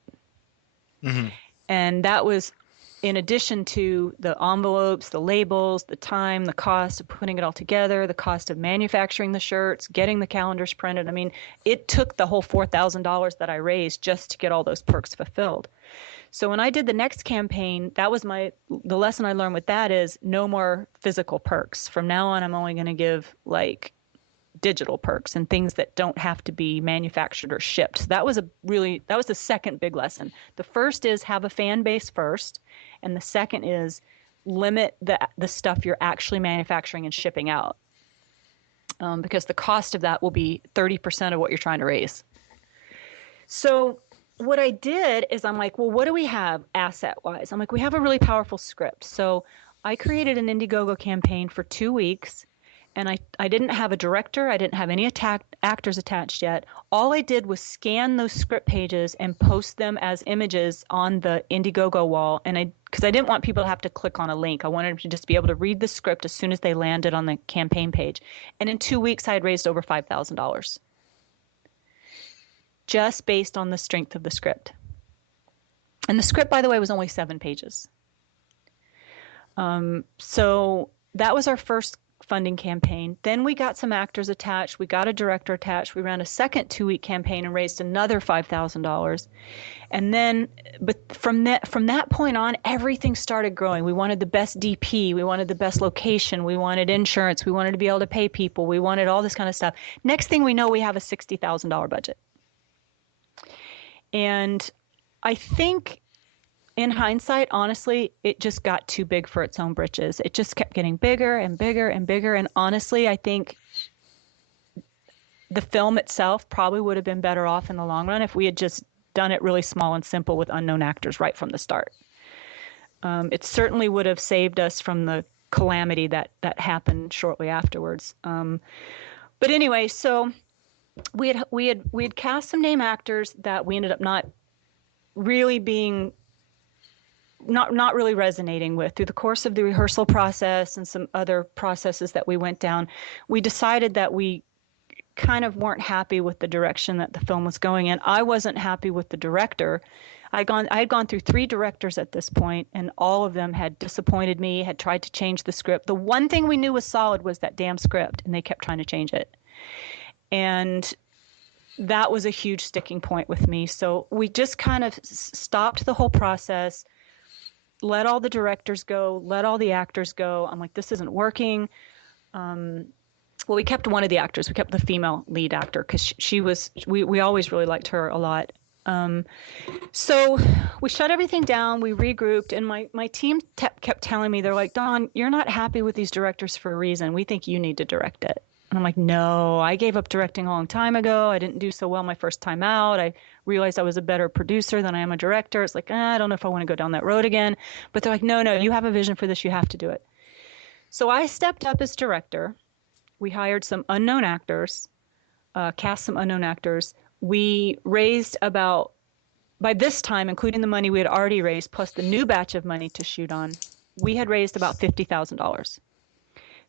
Mm-hmm. And that was in addition to the envelopes, the labels, the time, the cost of putting it all together, the cost of manufacturing the shirts, getting the calendars printed. I mean, it took the whole $4,000 that I raised just to get all those perks fulfilled. So when I did the next campaign, that was the lesson I learned with that is no more physical perks. From now on, I'm only going to give like digital perks and things that don't have to be manufactured or shipped. So that was the second big lesson. The first is have a fan base first. And the second is limit the stuff you're actually manufacturing and shipping out, because the cost of that will be 30% of what you're trying to raise. So what I did is I'm like, well, what do we have asset-wise? I'm like, we have a really powerful script. So I created an Indiegogo campaign for 2 weeks, and I didn't have a director. I didn't have any actors attached yet. All I did was scan those script pages and post them as images on the Indiegogo wall. And because I didn't want people to have to click on a link. I wanted them to just be able to read the script as soon as they landed on the campaign page. And in 2 weeks, I had raised over $5,000. Just based on the strength of the script. And the script, by the way, was only 7 pages. So that was our first funding campaign. Then we got some actors attached. We got a director attached. We ran a second 2-week campaign and raised another $5,000. And then, but from that point on, everything started growing. We wanted the best DP. We wanted the best location. We wanted insurance. We wanted to be able to pay people. We wanted all this kind of stuff. Next thing we know, we have a $60,000 budget. And I think in hindsight, honestly, it just got too big for its own britches. It just kept getting bigger and bigger and bigger. And honestly, I think the film itself probably would have been better off in the long run if we had just done it really small and simple with unknown actors right from the start. It certainly would have saved us from the calamity that happened shortly afterwards. But anyway, so we had cast some name actors that we ended up not really resonating with. Through the course of the rehearsal process and some other processes that we went down, we decided that we kind of weren't happy with the direction that the film was going in. I wasn't happy with the director. I had gone through 3 directors at this point, and all of them had disappointed me, had tried to change the script. The one thing we knew was solid was that damn script, and they kept trying to change it. And that was a huge sticking point with me. So we just kind of stopped the whole process, let all the directors go, let all the actors go. I'm like, this isn't working. Well, we kept one of the actors. We kept the female lead actor because we always really liked her a lot. So we shut everything down. We regrouped, and my team kept telling me, they're like, Dawn, you're not happy with these directors for a reason. We think you need to direct it. And I'm like, no, I gave up directing a long time ago. I didn't do so well my first time out. I realized I was a better producer than I am a director. It's like, I don't know if I want to go down that road again. But they're like, no, you have a vision for this. You have to do it. So I stepped up as director. We hired some unknown actors, cast some unknown actors. We raised about, by this time, including the money we had already raised, plus the new batch of money to shoot on, we had raised about $50,000.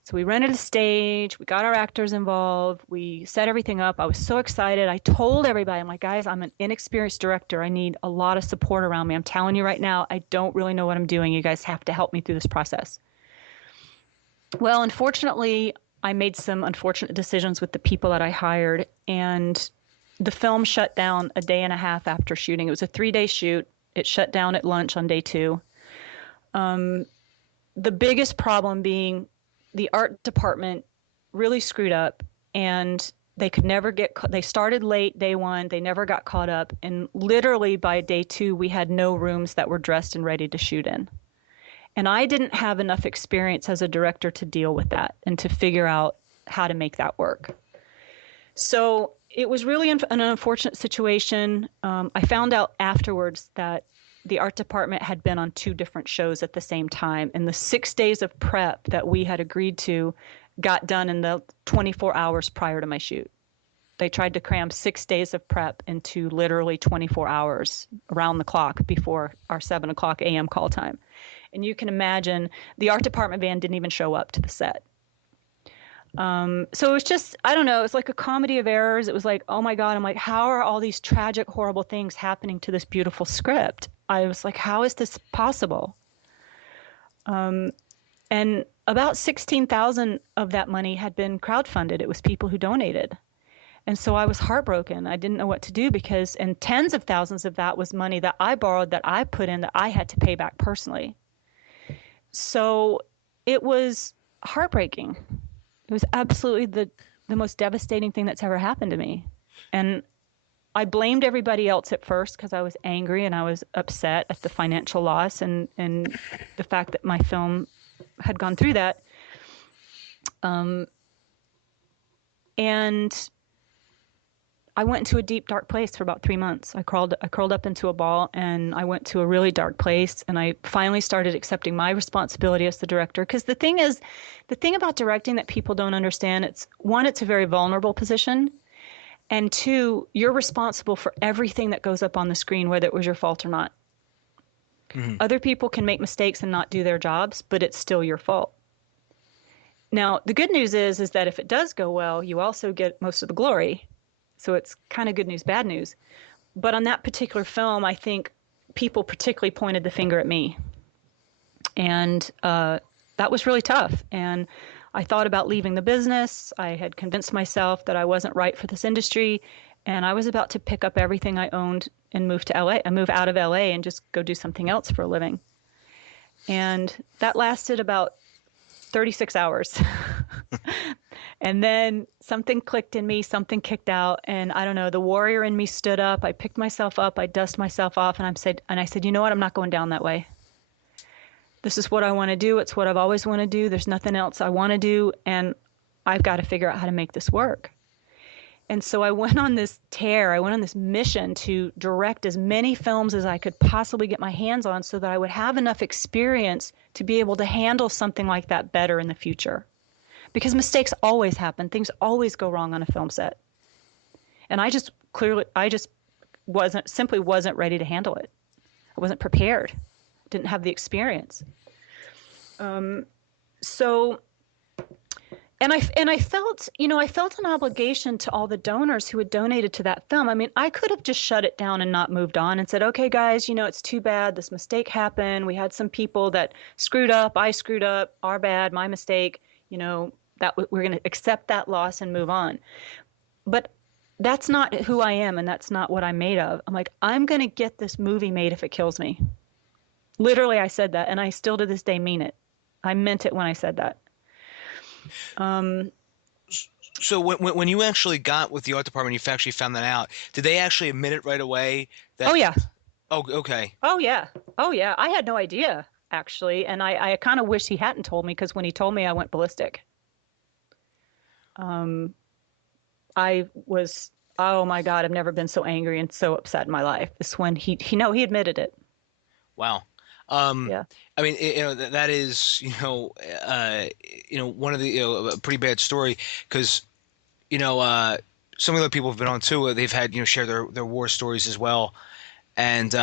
So we rented a stage, we got our actors involved, we set everything up. I was so excited. I told everybody, I'm like, guys, I'm an inexperienced director. I need a lot of support around me. I'm telling you right now, I don't really know what I'm doing. You guys have to help me through this process. Well, unfortunately, I made some unfortunate decisions with the people that I hired, and the film shut down a day and a half after shooting. It was a 3-day shoot. It shut down at lunch on day 2. The biggest problem being the art department really screwed up, and they could never they started late day 1, they never got caught up, and literally by day 2 we had no rooms that were dressed and ready to shoot in. And I didn't have enough experience as a director to deal with that and to figure out how to make that work. So it was really an unfortunate situation. I found out afterwards that the art department had been on 2 different shows at the same time, and the 6 days of prep that we had agreed to got done in the 24 hours prior to my shoot. They tried to cram 6 days of prep into literally 24 hours around the clock before our 7 o'clock a.m. call time. And you can imagine the art department van didn't even show up to the set. So it was just, I don't know, it was like a comedy of errors. It was like, oh my God, I'm like, how are all these tragic, horrible things happening to this beautiful script? I was like, how is this possible? And about 16,000 of that money had been crowdfunded. It was people who donated. And so I was heartbroken. I didn't know what to do because, and tens of thousands of that was money that I borrowed, that I put in, that I had to pay back personally. So it was heartbreaking. It was absolutely the most devastating thing that's ever happened to me. And I blamed everybody else at first because I was angry and I was upset at the financial loss and the fact that my film had gone through that. And I went into a deep, dark place for about 3 months. I curled up into a ball, and I went to a really dark place. And I finally started accepting my responsibility as the director. Because the thing about directing that people don't understand, it's one, it's a very vulnerable position, and two, you're responsible for everything that goes up on the screen, whether it was your fault or not. Mm-hmm. Other people can make mistakes and not do their jobs, but it's still your fault. Now, the good news is that if it does go well, you also get most of the glory. So it's kind of good news, bad news. But on that particular film, I think people particularly pointed the finger at me. And that was really tough. And I thought about leaving the business. I had convinced myself that I wasn't right for this industry. And I was about to pick up everything I owned and move to LA. I move out of LA and just go do something else for a living. And that lasted about 36 hours. And then something clicked in me, something kicked out, and I don't know, the warrior in me stood up. I picked myself up, I dusted myself off, and I said, you know what, I'm not going down that way. This is what I want to do. It's what I've always wanted to do. There's nothing else I want to do, and I've got to figure out how to make this work. And so I went on this tear. I went on this mission to direct as many films as I could possibly get my hands on so that I would have enough experience to be able to handle something like that better in the future. Because mistakes always happen. Things always go wrong on a film set. And I just wasn't ready to handle it. I wasn't prepared. Didn't have the experience. And I felt an obligation to all the donors who had donated to that film. I mean, I could have just shut it down and not moved on and said, okay, guys, it's too bad. This mistake happened. We had some people that screwed up. I screwed up. Our bad. My mistake. That we're going to accept that loss and move on. But that's not who I am, and that's not what I'm made of. I'm like, I'm going to get this movie made if it kills me. Literally, I said that, and I still to this day mean it. I meant it when I said that. So when you actually got with the art department, you actually found that out, did they actually admit it right away? Oh, yeah. Oh, okay. Oh, yeah. I had no idea, actually, and I kind of wish he hadn't told me, because when he told me, I went ballistic. I was, oh my God, I've never been so angry and so upset in my life. It's when he admitted it. Wow. Yeah. I mean, that is, one of the, a pretty bad story, because, some other people have been on too. They've had, share their war stories as well. And,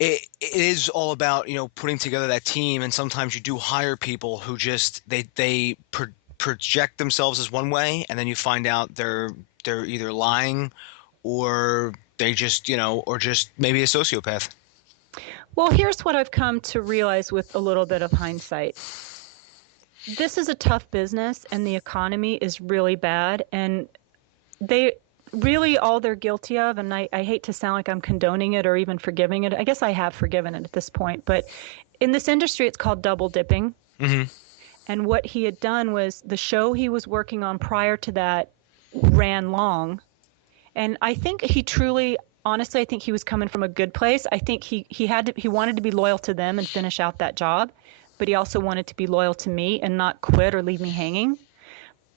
it is all about, putting together that team. And sometimes you do hire people who just, they project themselves as one way, and then you find out they're either lying or they just, or just maybe a sociopath. Well, here's what I've come to realize with a little bit of hindsight. This is a tough business, and the economy is really bad, and they really, all they're guilty of, and I hate to sound like I'm condoning it or even forgiving it. I guess I have forgiven it at this point, but in this industry, it's called double dipping. Mm-hmm. And what he had done was the show he was working on prior to that ran long. And I think honestly, I think he was coming from a good place. I think he wanted to be loyal to them and finish out that job, but he also wanted to be loyal to me and not quit or leave me hanging.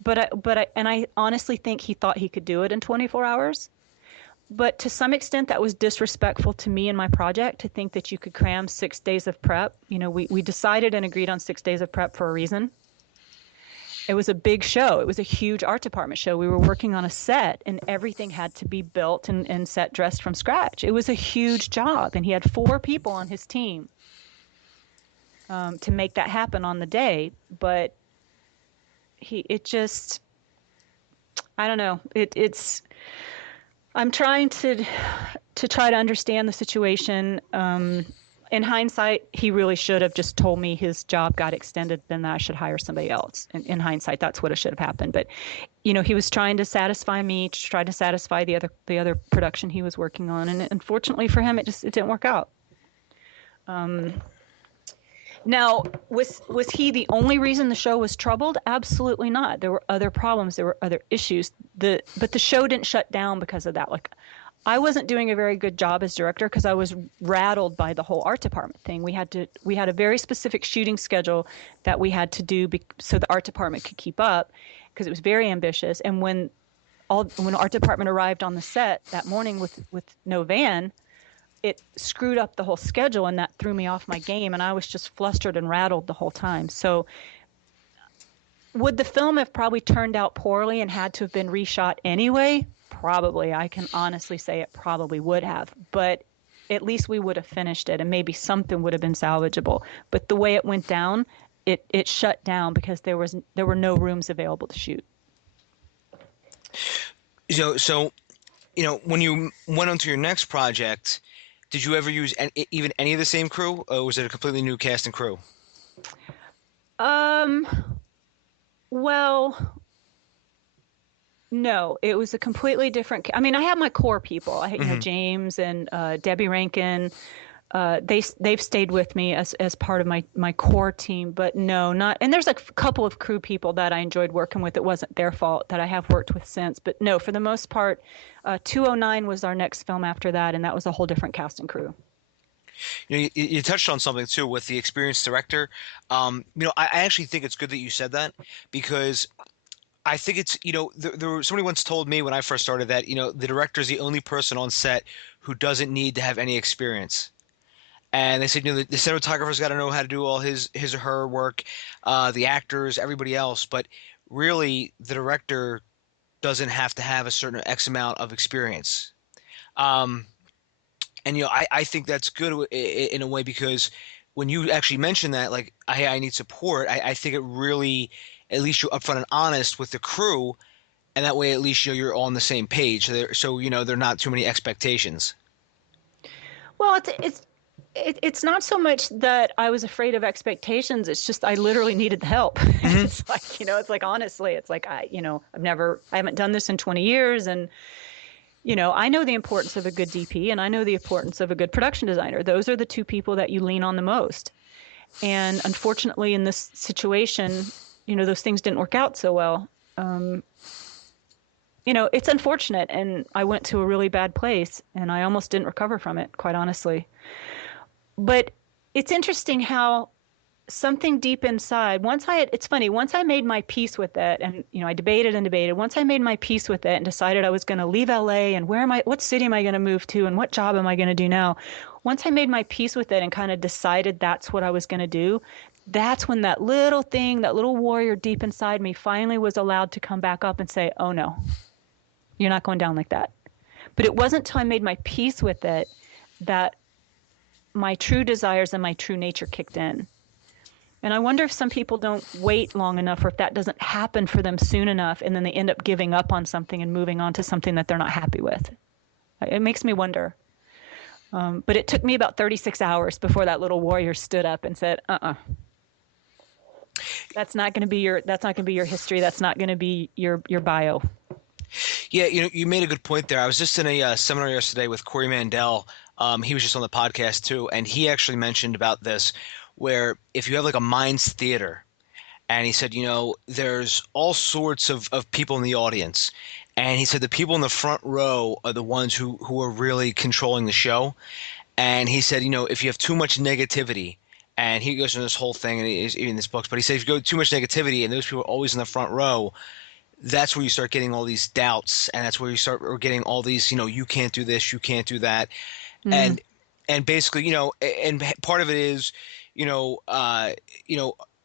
But I honestly think he thought he could do it in 24 hours. But to some extent, that was disrespectful to me and my project, to think that you could cram 6 days of prep. We decided and agreed on 6 days of prep for a reason. It was a big show. It was a huge art department show. We were working on a set, and everything had to be built and set dressed from scratch. It was a huge job, and he had 4 people on his team to make that happen on the day. But I don't know. I'm trying to try to understand the situation. In hindsight, he really should have just told me his job got extended, then I should hire somebody else. In hindsight, that's what it should have happened. But, he was trying to satisfy me, to try to satisfy the other production he was working on, and unfortunately for him, it didn't work out. Now, was he the only reason the show was troubled? Absolutely not. There were other problems. There were other issues. But the show didn't shut down because of that. Like, I wasn't doing a very good job as director because I was rattled by the whole art department thing. We had a very specific shooting schedule that we had to do so the art department could keep up, because it was very ambitious. And when when art department arrived on the set that morning with no van, it screwed up the whole schedule, and that threw me off my game, and I was just flustered and rattled the whole time. So would the film have probably turned out poorly and had to have been reshot anyway? Probably. I can honestly say it probably would have, but at least we would have finished it, and maybe something would have been salvageable. But the way it went down, it shut down because there were no rooms available to shoot. So when you went on to your next project, did you ever use even any of the same crew, or was it a completely new cast and crew? Well, no, it was a completely different. I mean, I have my core people. I, James and Debbie Rankin. They've stayed with me as part of my core team, but no, not. And there's a couple of crew people that I enjoyed working with. It wasn't their fault that I have worked with since, but no, for the most part, 209 was our next film after that, and that was a whole different cast and crew. You touched on something too with the experienced director. I actually think it's good that you said that, because I think it's, somebody once told me when I first started that, the director is the only person on set who doesn't need to have any experience. And they said, the cinematographer's got to know how to do all his or her work, the actors, everybody else. But really, the director doesn't have to have a certain X amount of experience. And I think that's good in a way, because when you actually mention that, like, hey, I need support, I think it really, at least you're upfront and honest with the crew, and that way at least you're all on the same page. So there are not too many expectations. Well, it's not so much that I was afraid of expectations. It's just I literally needed the help. Mm-hmm. It's like honestly, it's like I haven't done this in 20 years, and I know the importance of a good DP, and I know the importance of a good production designer. Those are the two people that you lean on the most. And unfortunately, in this situation, those things didn't work out so well. It's unfortunate, and I went to a really bad place, and I almost didn't recover from it, quite honestly. But it's interesting how something deep inside, it's funny, once I made my peace with it, and, I debated and debated, once I made my peace with it and decided I was going to leave LA, and what city am I going to move to, and what job am I going to do now? Once I made my peace with it and kind of decided that's what I was going to do, that's when that little thing, that little warrior deep inside me finally was allowed to come back up and say, oh no, you're not going down like that. But it wasn't until I made my peace with it that my true desires and my true nature kicked in. And I wonder if some people don't wait long enough, or if that doesn't happen for them soon enough, and then they end up giving up on something and moving on to something that they're not happy with. It makes me wonder. But it took me about 36 hours before that little warrior stood up and said, that's not going to be your history. That's not going to be your bio. Yeah, you made a good point there. I was just in a seminar yesterday with Corey Mandel. He was just on the podcast too, and he actually mentioned about this, where if you have like a Minds Theater, and he said, there's all sorts of people in the audience, and he said the people in the front row are the ones who are really controlling the show. And he said, if you have too much negativity, and he goes through this whole thing in this book, but he said if you go too much negativity and those people are always in the front row, that's where you start getting all these doubts, and that's where you start getting all these, you can't do this, you can't do that. Mm. And basically, and part of it is,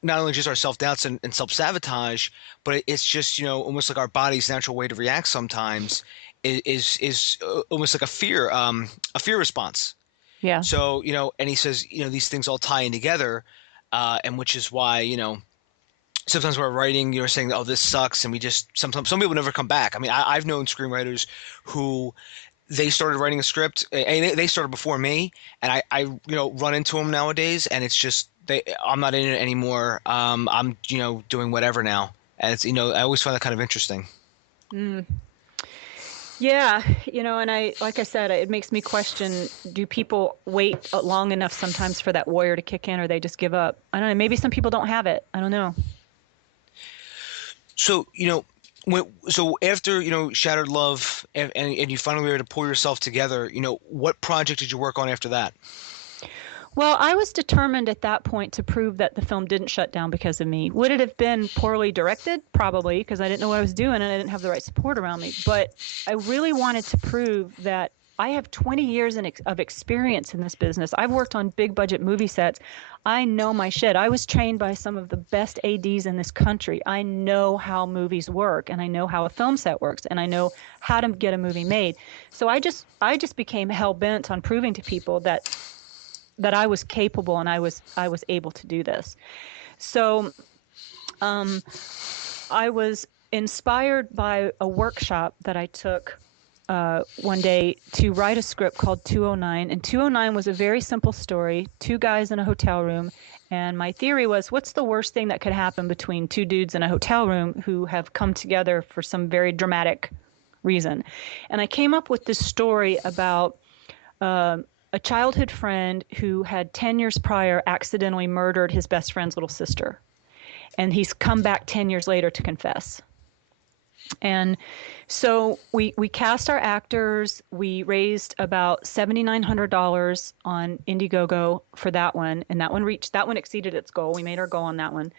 not only just our self-doubts and self-sabotage, but it's just, almost like our body's natural way to react sometimes is almost like a fear response. Yeah. So, and he says, these things all tie in together, and which is why, sometimes we're writing, you're saying, oh, this sucks, and some people never come back. I mean, I've known screenwriters who they started writing a script, and they started before me, and I run into them nowadays, and it's just I'm not in it anymore. I'm doing whatever now, and it's I always find that kind of interesting. Mm. Yeah, and like I said, it makes me question: do people wait long enough sometimes for that warrior to kick in, or they just give up? I don't know. Maybe some people don't have it. I don't know. So so after Shattered Love and you finally were able to pull yourself together, what project did you work on after that? Well, I was determined at that point to prove that the film didn't shut down because of me. Would it have been poorly directed? Probably, because I didn't know what I was doing and I didn't have the right support around me. But I really wanted to prove that I have 20 years of experience in this business. I've worked on big budget movie sets. I know my shit. I was trained by some of the best ADs in this country. I know how movies work, and I know how a film set works, and I know how to get a movie made. So I just became hell bent on proving to people that I was capable and I was able to do this. So um, I was inspired by a workshop that I took one day to write a script called 209. And 209 was a very simple story, two guys in a hotel room. And my theory was, what's the worst thing that could happen between two dudes in a hotel room who have come together for some very dramatic reason? And I came up with this story about a childhood friend who had 10 years prior accidentally murdered his best friend's little sister. And he's come back 10 years later to confess. And so we cast our actors. We raised about $7,900 on Indiegogo for that one. And that one exceeded its goal. We made our goal on that one.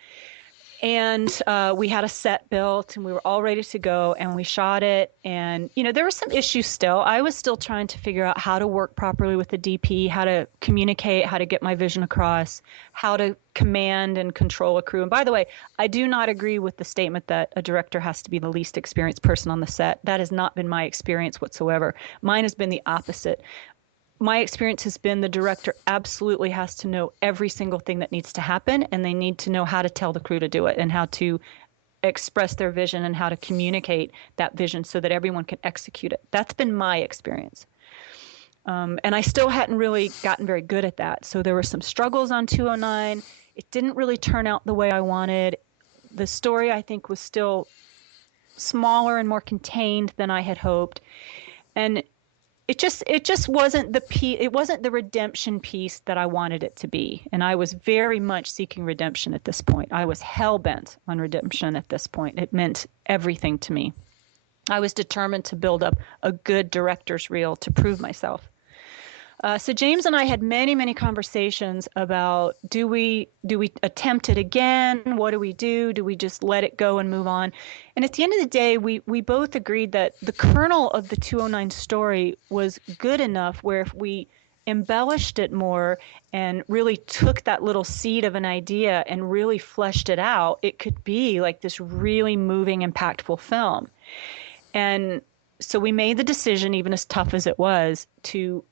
And we had a set built and we were all ready to go and we shot it. And, there were some issues still. I was still trying to figure out how to work properly with the DP, how to communicate, how to get my vision across, how to command and control a crew. And by the way, I do not agree with the statement that a director has to be the least experienced person on the set. That has not been my experience whatsoever. Mine has been the opposite. My experience has been the director absolutely has to know every single thing that needs to happen, and they need to know how to tell the crew to do it and how to express their vision and how to communicate that vision so that everyone can execute it. That's been my experience. And I still hadn't really gotten very good at that. So there were some struggles on 209. It didn't really turn out the way I wanted. The story, I think, was still smaller and more contained than I had hoped. And it just wasn't the redemption piece that I wanted it to be. And I was very much seeking redemption at this point. I was hell bent on redemption at this point. It meant everything to me. I was determined to build up a good director's reel to prove myself. So James and I had many, many conversations about do we attempt it again? What do we do? Do we just let it go and move on? And at the end of the day, we both agreed that the kernel of the 209 story was good enough where if we embellished it more and really took that little seed of an idea and really fleshed it out, it could be like this really moving, impactful film. And so we made the decision, even as tough as it was, to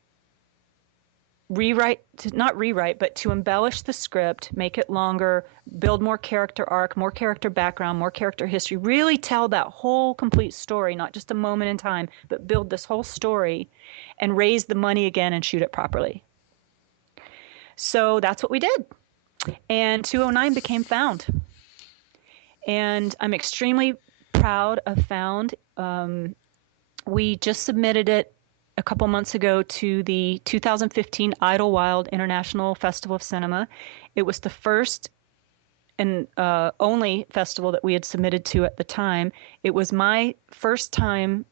not rewrite, but to embellish the script, make it longer, build more character arc, more character background, more character history, really tell that whole complete story, not just a moment in time, but build this whole story and raise the money again and shoot it properly. So that's what we did. And 209 became Found. And I'm extremely proud of Found. We just submitted it a couple months ago to the 2015 Idlewild International Festival of Cinema. It was the first and only festival that we had submitted to at the time. It was my first time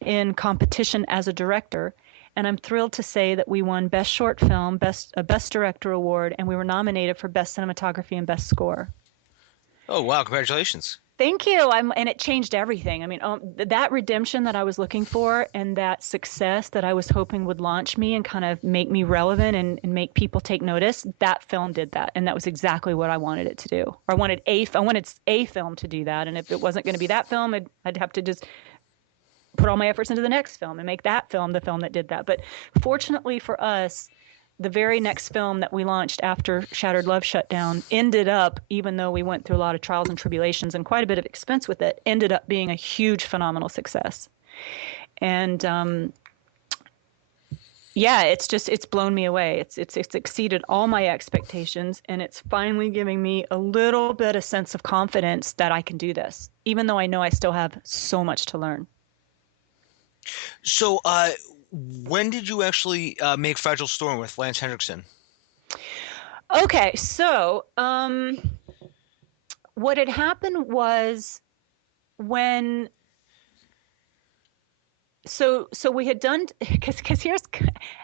in competition as a director, and I'm thrilled to say that we won Best Short Film, Best Director Award, and we were nominated for Best Cinematography and Best Score. Oh, wow. Congratulations. Thank you. And it changed everything. I mean, that redemption that I was looking for and that success that I was hoping would launch me and kind of make me relevant and make people take notice, that film did that. And that was exactly what I wanted it to do. I wanted a film to do that. And if it wasn't going to be that film, I'd have to just put all my efforts into the next film and make that film the film that did that. But fortunately for us, the very next film that we launched after Shattered Love shut down ended up, even though we went through a lot of trials and tribulations and quite a bit of expense with it, ended up being a huge, phenomenal success. And it's blown me away. It's exceeded all my expectations, and it's finally giving me a little bit of sense of confidence that I can do this, even though I know I still have so much to learn. So, when did you actually make Fragile Storm with Lance Henriksen? Okay, so what had happened was when so we had done, because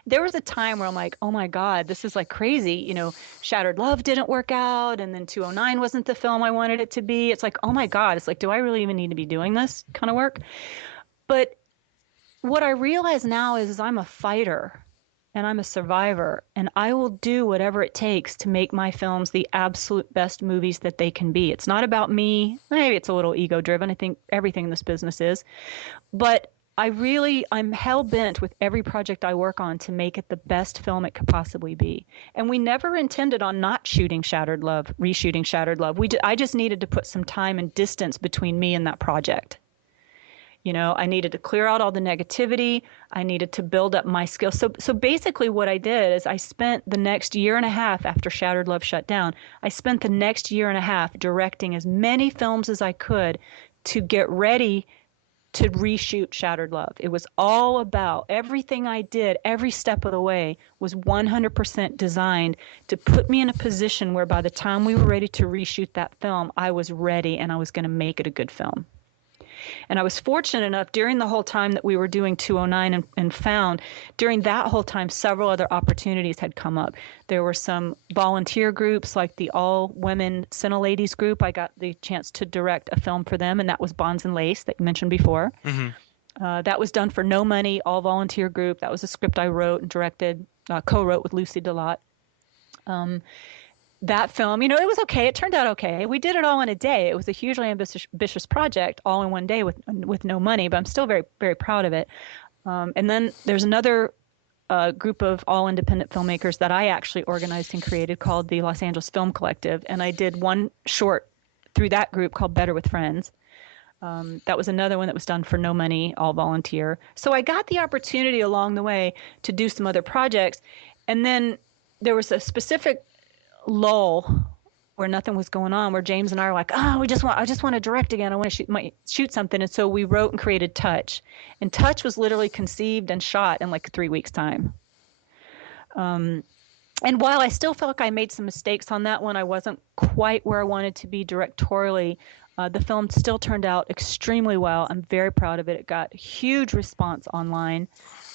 there was a time where I'm like, oh my God, this is like crazy. Shattered Love didn't work out, and then 209 wasn't the film I wanted it to be. It's like, oh my God, it's like, do I really even need to be doing this kind of work? But what I realize now is I'm a fighter and I'm a survivor, and I will do whatever it takes to make my films the absolute best movies that they can be. It's not about me. Maybe it's a little ego driven. I think everything in this business is. But I'm hell bent with every project I work on to make it the best film it could possibly be. And we never intended on not shooting Shattered Love, reshooting Shattered Love. I just needed to put some time and distance between me and that project. I needed to clear out all the negativity. I needed to build up my skills. So basically what I did is I spent the next year and a half after Shattered Love shut down, I spent the next year and a half directing as many films as I could to get ready to reshoot Shattered Love. It was all about everything I did, every step of the way was 100% designed to put me in a position where by the time we were ready to reshoot that film, I was ready and I was going to make it a good film. And I was fortunate enough during the whole time that we were doing 209 and Found, during that whole time, several other opportunities had come up. There were some volunteer groups like the All Women Cine Ladies group. I got the chance to direct a film for them, and that was Bonds and Lace that you mentioned before. Mm-hmm. That was done for no money, all volunteer group. That was a script I wrote and directed, co-wrote with Lucy Delott. That film, it was okay. It turned out okay. We did it all in a day. It was a hugely ambitious project, all in one day with no money, but I'm still very, very proud of it. And then there's another group of all independent filmmakers that I actually organized and created called the Los Angeles Film Collective, and I did one short through that group called Better with Friends. That was another one that was done for no money, all volunteer. So I got the opportunity along the way to do some other projects, and then there was a specific lull where nothing was going on, where James and I were like, I just want to direct again. I want to shoot something. And so we wrote and created Touch. And Touch was literally conceived and shot in like 3 weeks' time. And while I still felt like I made some mistakes on that one, I wasn't quite where I wanted to be directorially. The film still turned out extremely well. I'm very proud of it. It got huge response online.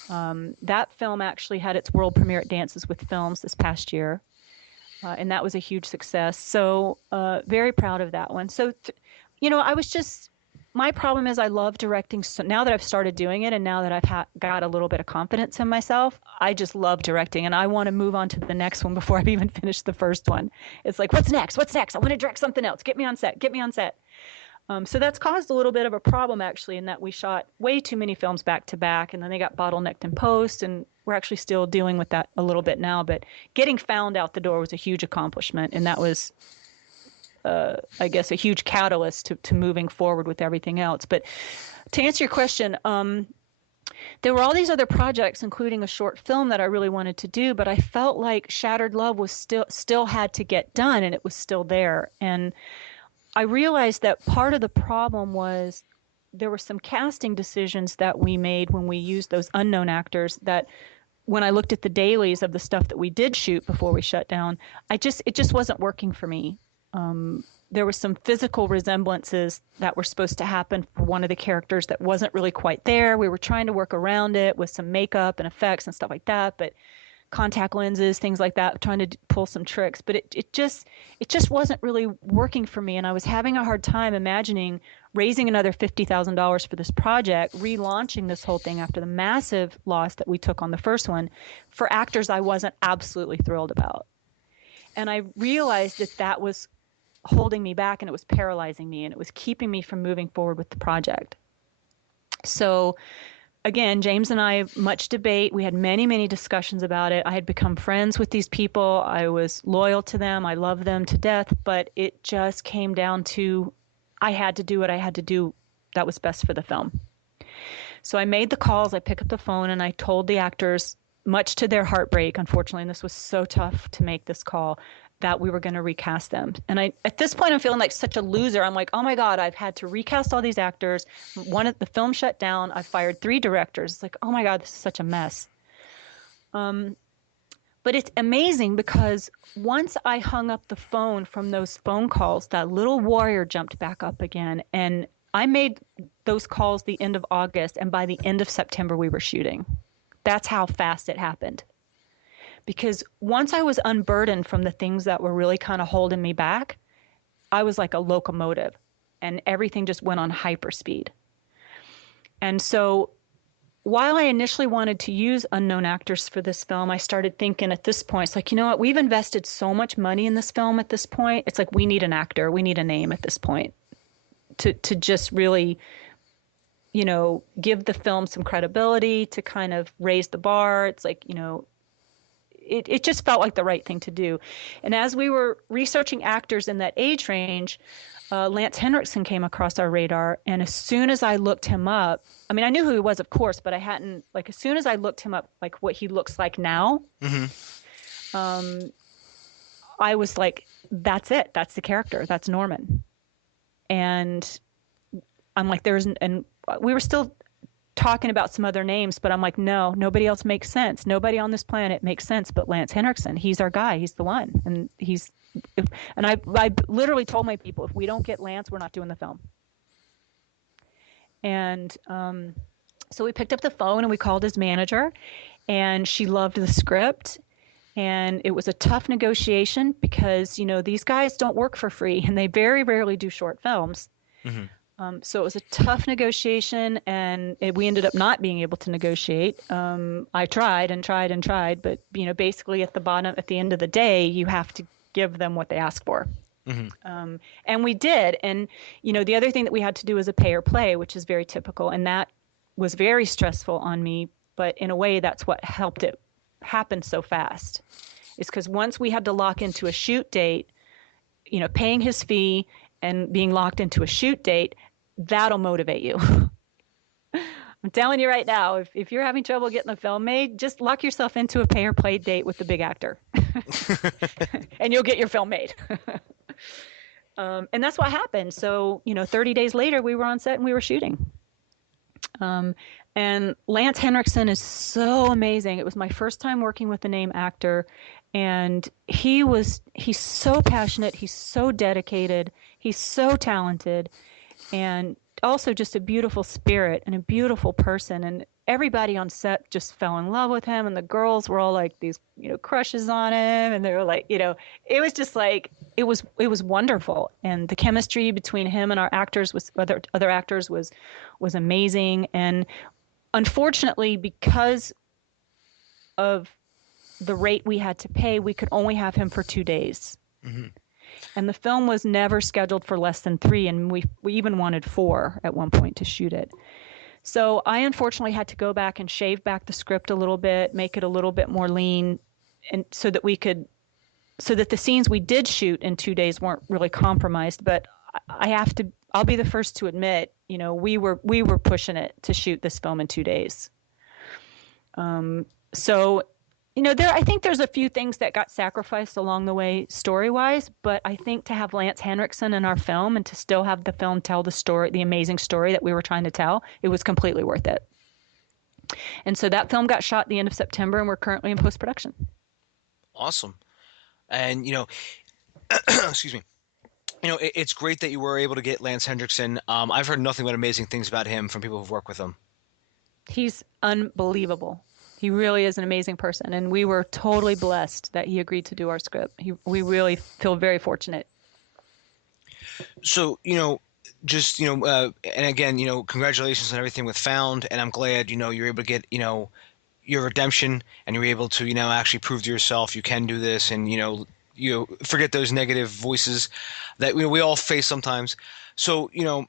That film actually had its world premiere at Dances with Films this past year. And that was a huge success. So very proud of that one. So, my problem is I love directing. So now that I've started doing it and now that I've got a little bit of confidence in myself, I just love directing. And I want to move on to the next one before I've even finished the first one. It's like, what's next? What's next? I want to direct something else. Get me on set. Get me on set. So that's caused a little bit of a problem, actually, in that we shot way too many films back to back, and then they got bottlenecked in post, and we're actually still dealing with that a little bit now. But getting Found out the door was a huge accomplishment, and that was, I guess, a huge catalyst to moving forward with everything else. But to answer your question, there were all these other projects, including a short film that I really wanted to do, but I felt like Shattered Love was still had to get done, and it was still there. And I realized that part of the problem was there were some casting decisions that we made when we used those unknown actors that when I looked at the dailies of the stuff that we did shoot before we shut down, it just wasn't working for me. There were some physical resemblances that were supposed to happen for one of the characters that wasn't really quite there. We were trying to work around it with some makeup and effects and stuff like that, but contact lenses, things like that, trying to pull some tricks, but it just wasn't really working for me. And I was having a hard time imagining raising another $50,000 for this project, relaunching this whole thing after the massive loss that we took on the first one for actors I wasn't absolutely thrilled about. And I realized that was holding me back, and it was paralyzing me, and it was keeping me from moving forward with the project. So again, James and I, much debate. We had many, many discussions about it. I had become friends with these people. I was loyal to them. I love them to death. But it just came down to I had to do what I had to do that was best for the film. So I made the calls. I picked up the phone, and I told the actors, much to their heartbreak, unfortunately, and this was so tough to make this call, that we were going to recast them. And at this point, I'm feeling like such a loser. I'm like, oh my God, I've had to recast all these actors. The film shut down. I fired 3 directors. It's like, oh my God, this is such a mess. But it's amazing because once I hung up the phone from those phone calls, that little warrior jumped back up again. And I made those calls the end of August, and by the end of September, we were shooting. That's how fast it happened. Because once I was unburdened from the things that were really kind of holding me back, I was like a locomotive, and everything just went on hyperspeed. And so while I initially wanted to use unknown actors for this film, I started thinking at this point, it's like, you know what, we've invested so much money in this film at this point. It's like, we need an actor, we need a name at this point to just really, you know, give the film some credibility, to kind of raise the bar. It's like, you know, it just felt like the right thing to do. And as we were researching actors in that age range, Lance Henriksen came across our radar. And as soon as I looked him up, I mean, I knew who he was, of course, but I hadn't, like, as soon as I looked him up, like what he looks like now, I was like, that's it. That's the character. That's Norman. And I'm like, and we were still talking about some other names, but I'm like, no, nobody else makes sense. Nobody on this planet makes sense but Lance Henriksen. He's our guy. He's the one. And I literally told my people, if we don't get Lance, we're not doing the film. And so we picked up the phone and we called his manager, and she loved the script. And it was a tough negotiation because, you know, these guys don't work for free, and they very rarely do short films. So it was a tough negotiation, and we ended up not being able to negotiate. I tried and tried and tried, but, you know, basically at the end of the day, you have to give them what they ask for. And we did. And, you know, the other thing that we had to do was a pay or play, which is very typical. And that was very stressful on me. But in a way, that's what helped it happen so fast, is because once we had to lock into a shoot date, you know, paying his fee and being locked into a shoot date, that'll motivate you. I'm telling you right now, if you're having trouble getting the film made, just lock yourself into a pay or play date with the big actor and you'll get your film made. And that's what happened. So, you know, 30 days later, we were on set and we were shooting. And Lance Henriksen is so amazing. It was my first time working with a name actor, and he's so passionate. He's so dedicated. He's so talented, and also just a beautiful spirit and a beautiful person. And everybody on set just fell in love with him, and the girls were all like these, you know, crushes on him, and they were like, you know, it was just like, it was wonderful. And the chemistry between him and our actors other actors was amazing. And unfortunately, because of the rate we had to pay, we could only have him for 2 days. And the film was never scheduled for less than 3, and we even wanted 4 at one point to shoot it. So I unfortunately had to go back and shave back the script a little bit, make it a little bit more lean, and so that the scenes we did shoot in 2 days weren't really compromised. But I'll be the first to admit, you know, we were pushing it to shoot this film in 2 days. So, you know, I think there's a few things that got sacrificed along the way story-wise, but I think to have Lance Henriksen in our film and to still have the film tell the story, the amazing story that we were trying to tell, it was completely worth it. And so that film got shot at the end of September, and we're currently in post-production. Awesome. And, you know, excuse me. You know, it's great that you were able to get Lance Henriksen. I've heard nothing but amazing things about him from people who've worked with him. He's unbelievable. He really is an amazing person, and we were totally blessed that he agreed to do our script. We really feel very fortunate. So, you know, just, you know, and again, you know, congratulations on everything with Found, and I'm glad, you know, you're able to get, you know, your redemption, and you're able to, you know, actually prove to yourself you can do this, and, you know, forget those negative voices that, you know, we all face sometimes. So, you know,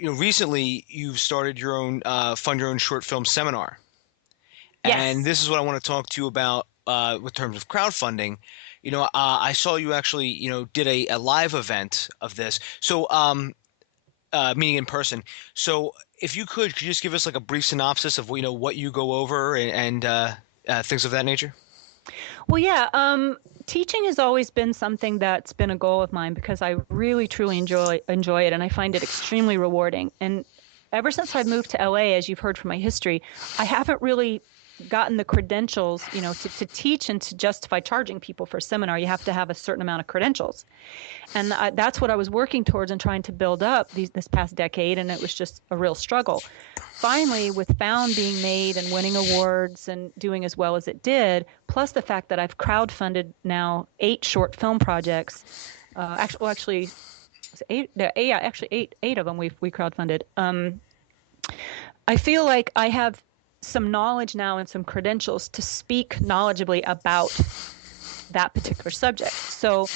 recently you've started your own fund your own short film seminar. Yes. And this is what I want to talk to you about with terms of crowdfunding. You know, I saw you actually, you know, did a live event of this. So, meaning in person. So if you could just give us like a brief synopsis of, you know, what you go over and things of that nature? Well, yeah. Teaching has always been something that's been a goal of mine because I really, truly enjoy it, and I find it extremely rewarding. And ever since I've moved to LA, as you've heard from my history, I haven't really gotten the credentials, to teach and to justify charging people for a seminar, you have to have a certain amount of credentials. And that's what I was working towards and trying to build up this past decade, and it was just a real struggle. Finally, with Found being made and winning awards and doing as well as it did, plus the fact that I've crowdfunded now 8 short film projects, actually 8, yeah, actually eight of them we crowdfunded. I feel like I have some knowledge now and some credentials to speak knowledgeably about that particular subject. So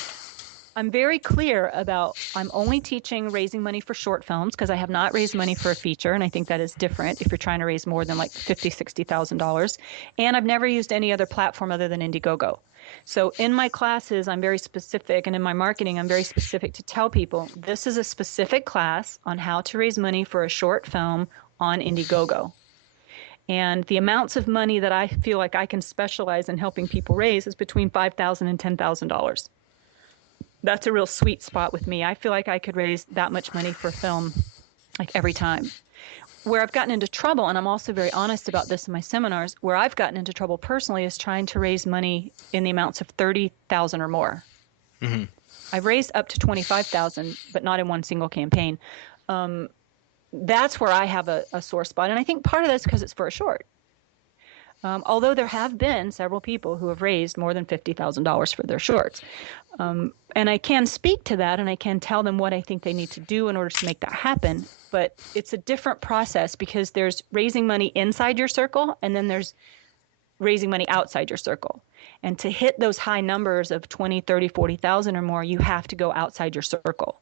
I'm very clear about I'm only teaching raising money for short films because I have not raised money for a feature, and I think that is different if you're trying to raise more than like $50,000, $60,000. And I've never used any other platform other than Indiegogo. So in my classes, I'm very specific, and in my marketing, I'm very specific to tell people this is a specific class on how to raise money for a short film on Indiegogo. And the amounts of money that I feel like I can specialize in helping people raise is between $5,000 and $10,000. That's a real sweet spot with me. I feel like I could raise that much money for a film like every time. Where I've gotten into trouble, and I'm also very honest about this in my seminars, where I've gotten into trouble personally is trying to raise money in the amounts of $30,000 or more. Mm-hmm. I've raised up to $25,000, but not in one single campaign. That's where I have a sore spot. And I think part of that's because it's for a short. Although there have been several people who have raised more than $50,000 for their shorts. And I can speak to that, and I can tell them what I think they need to do in order to make that happen. But it's a different process because there's raising money inside your circle, and then there's raising money outside your circle. And to hit those high numbers of 20, 30, 40,000 or more, you have to go outside your circle.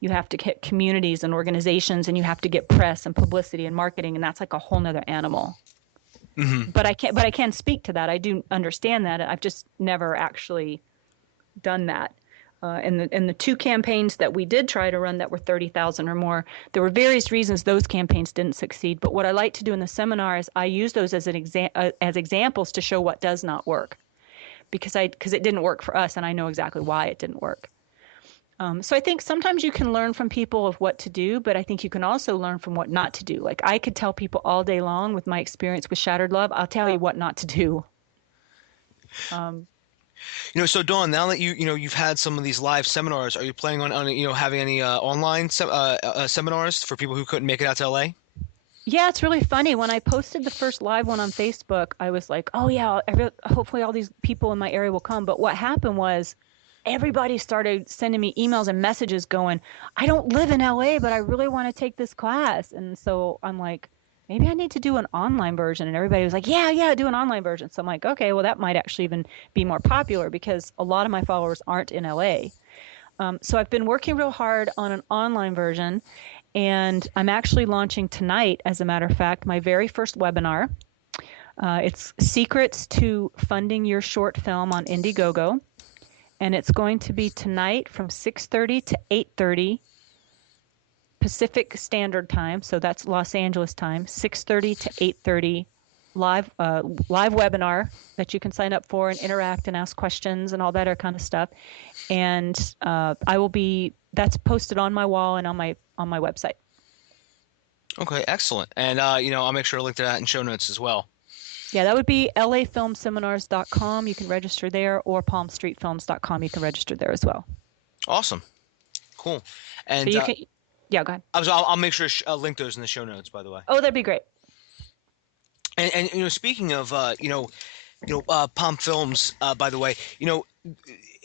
You have to hit communities and organizations, and you have to get press and publicity and marketing, and that's like a whole nother animal. Mm-hmm. But I can speak to that. I do understand that. I've just never actually done that. In the 2 campaigns that we did try to run that were 30,000 or more, there were various reasons those campaigns didn't succeed. But what I like to do in the seminar is I use those as as examples to show what does not work, because it didn't work for us, and I know exactly why it didn't work. So I think sometimes you can learn from people of what to do, but I think you can also learn from what not to do. Like I could tell people all day long with my experience with Shattered Love, I'll tell you what not to do. So Dawn, now that you've had some of these live seminars, are you planning on having any online seminars for people who couldn't make it out to LA? Yeah, it's really funny. When I posted the first live one on Facebook, I was like, oh yeah, hopefully all these people in my area will come. But what happened was everybody started sending me emails and messages going, I don't live in LA, but I really want to take this class. And so I'm like, maybe I need to do an online version. And everybody was like, yeah, do an online version. So I'm like, okay, well, that might actually even be more popular because a lot of my followers aren't in LA. So I've been working real hard on an online version, and I'm actually launching tonight, as a matter of fact, my very first webinar. It's Secrets to Funding Your Short Film on Indiegogo. And it's going to be tonight from 6:30 to 8:30 Pacific Standard Time. So that's Los Angeles time, 6:30 to 8:30 live webinar that you can sign up for and interact and ask questions and all that kind of stuff. And that's posted on my wall and on my website. Okay, excellent. And I'll make sure to link to that in show notes as well. Yeah, that would be lafilmseminars.com. You can register there, or palmstreetfilms.com. You can register there as well. Awesome. Cool. And so yeah, go ahead. I'll make sure to link those in the show notes, by the way. Oh, that'd be great. And speaking of Palm Films, by the way,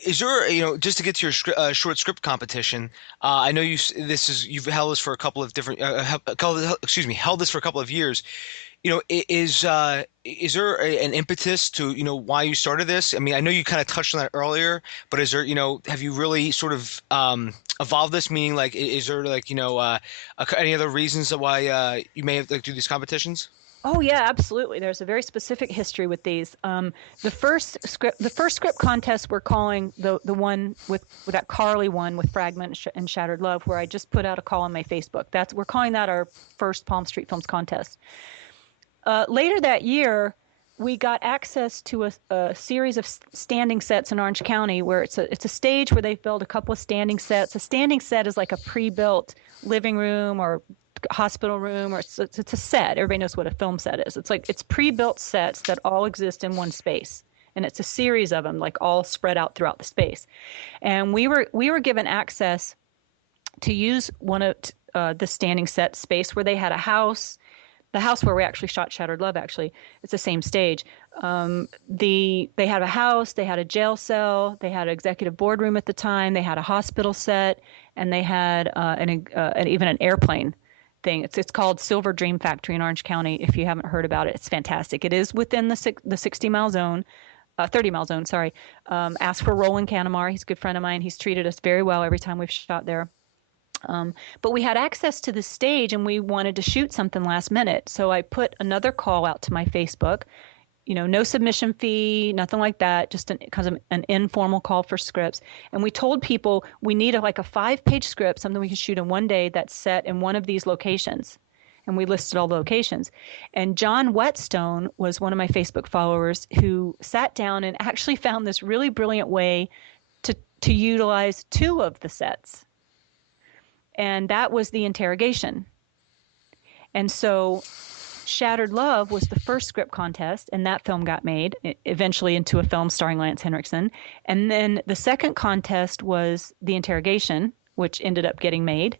is there just to get to your short script competition? I know you've held this for a couple of different held this for a couple of years. Is there an impetus to any you started this? I mean, I know you kind of touched on that earlier, but is there have you really sort of evolved this? Meaning, like, is there any other reasons why you may have do these competitions? Oh yeah, absolutely. There's a very specific history with these. The first script contest we're calling the one with that Carly one with Fragment and Shattered Love, where I just put out a call on my Facebook. We're calling that our first Palm Street Films contest. Later that year, we got access to a series of standing sets in Orange County, where it's a stage where they've built a couple of standing sets. A standing set is like a pre-built living room or hospital room, or it's a set. Everybody knows what a film set is. It's pre-built sets that all exist in one space, and it's a series of them, like all spread out throughout the space. And we were given access to use one of the standing set space where they had a house. The house where we actually shot Shattered Love, actually, it's the same stage. They had a house, they had a jail cell, they had an executive boardroom at the time, they had a hospital set, and they had even an airplane thing. It's called Silver Dream Factory in Orange County. If you haven't heard about it, it's fantastic. It is within the 60-mile zone. 30-mile zone, sorry. Ask for Roland Canamar. He's a good friend of mine. He's treated us very well every time we've shot there. But we had access to the stage, and we wanted to shoot something last minute. So I put another call out to my Facebook. No submission fee, nothing like that, just an informal call for scripts. And we told people we need a 5-page script, something we can shoot in one day that's set in one of these locations. And we listed all the locations. And John Whetstone was one of my Facebook followers who sat down and actually found this really brilliant way to utilize 2 of the sets. And that was the interrogation. And so Shattered Love was the first script contest, and that film got made eventually into a film starring Lance Henriksen. And then the second contest was the interrogation, which ended up getting made.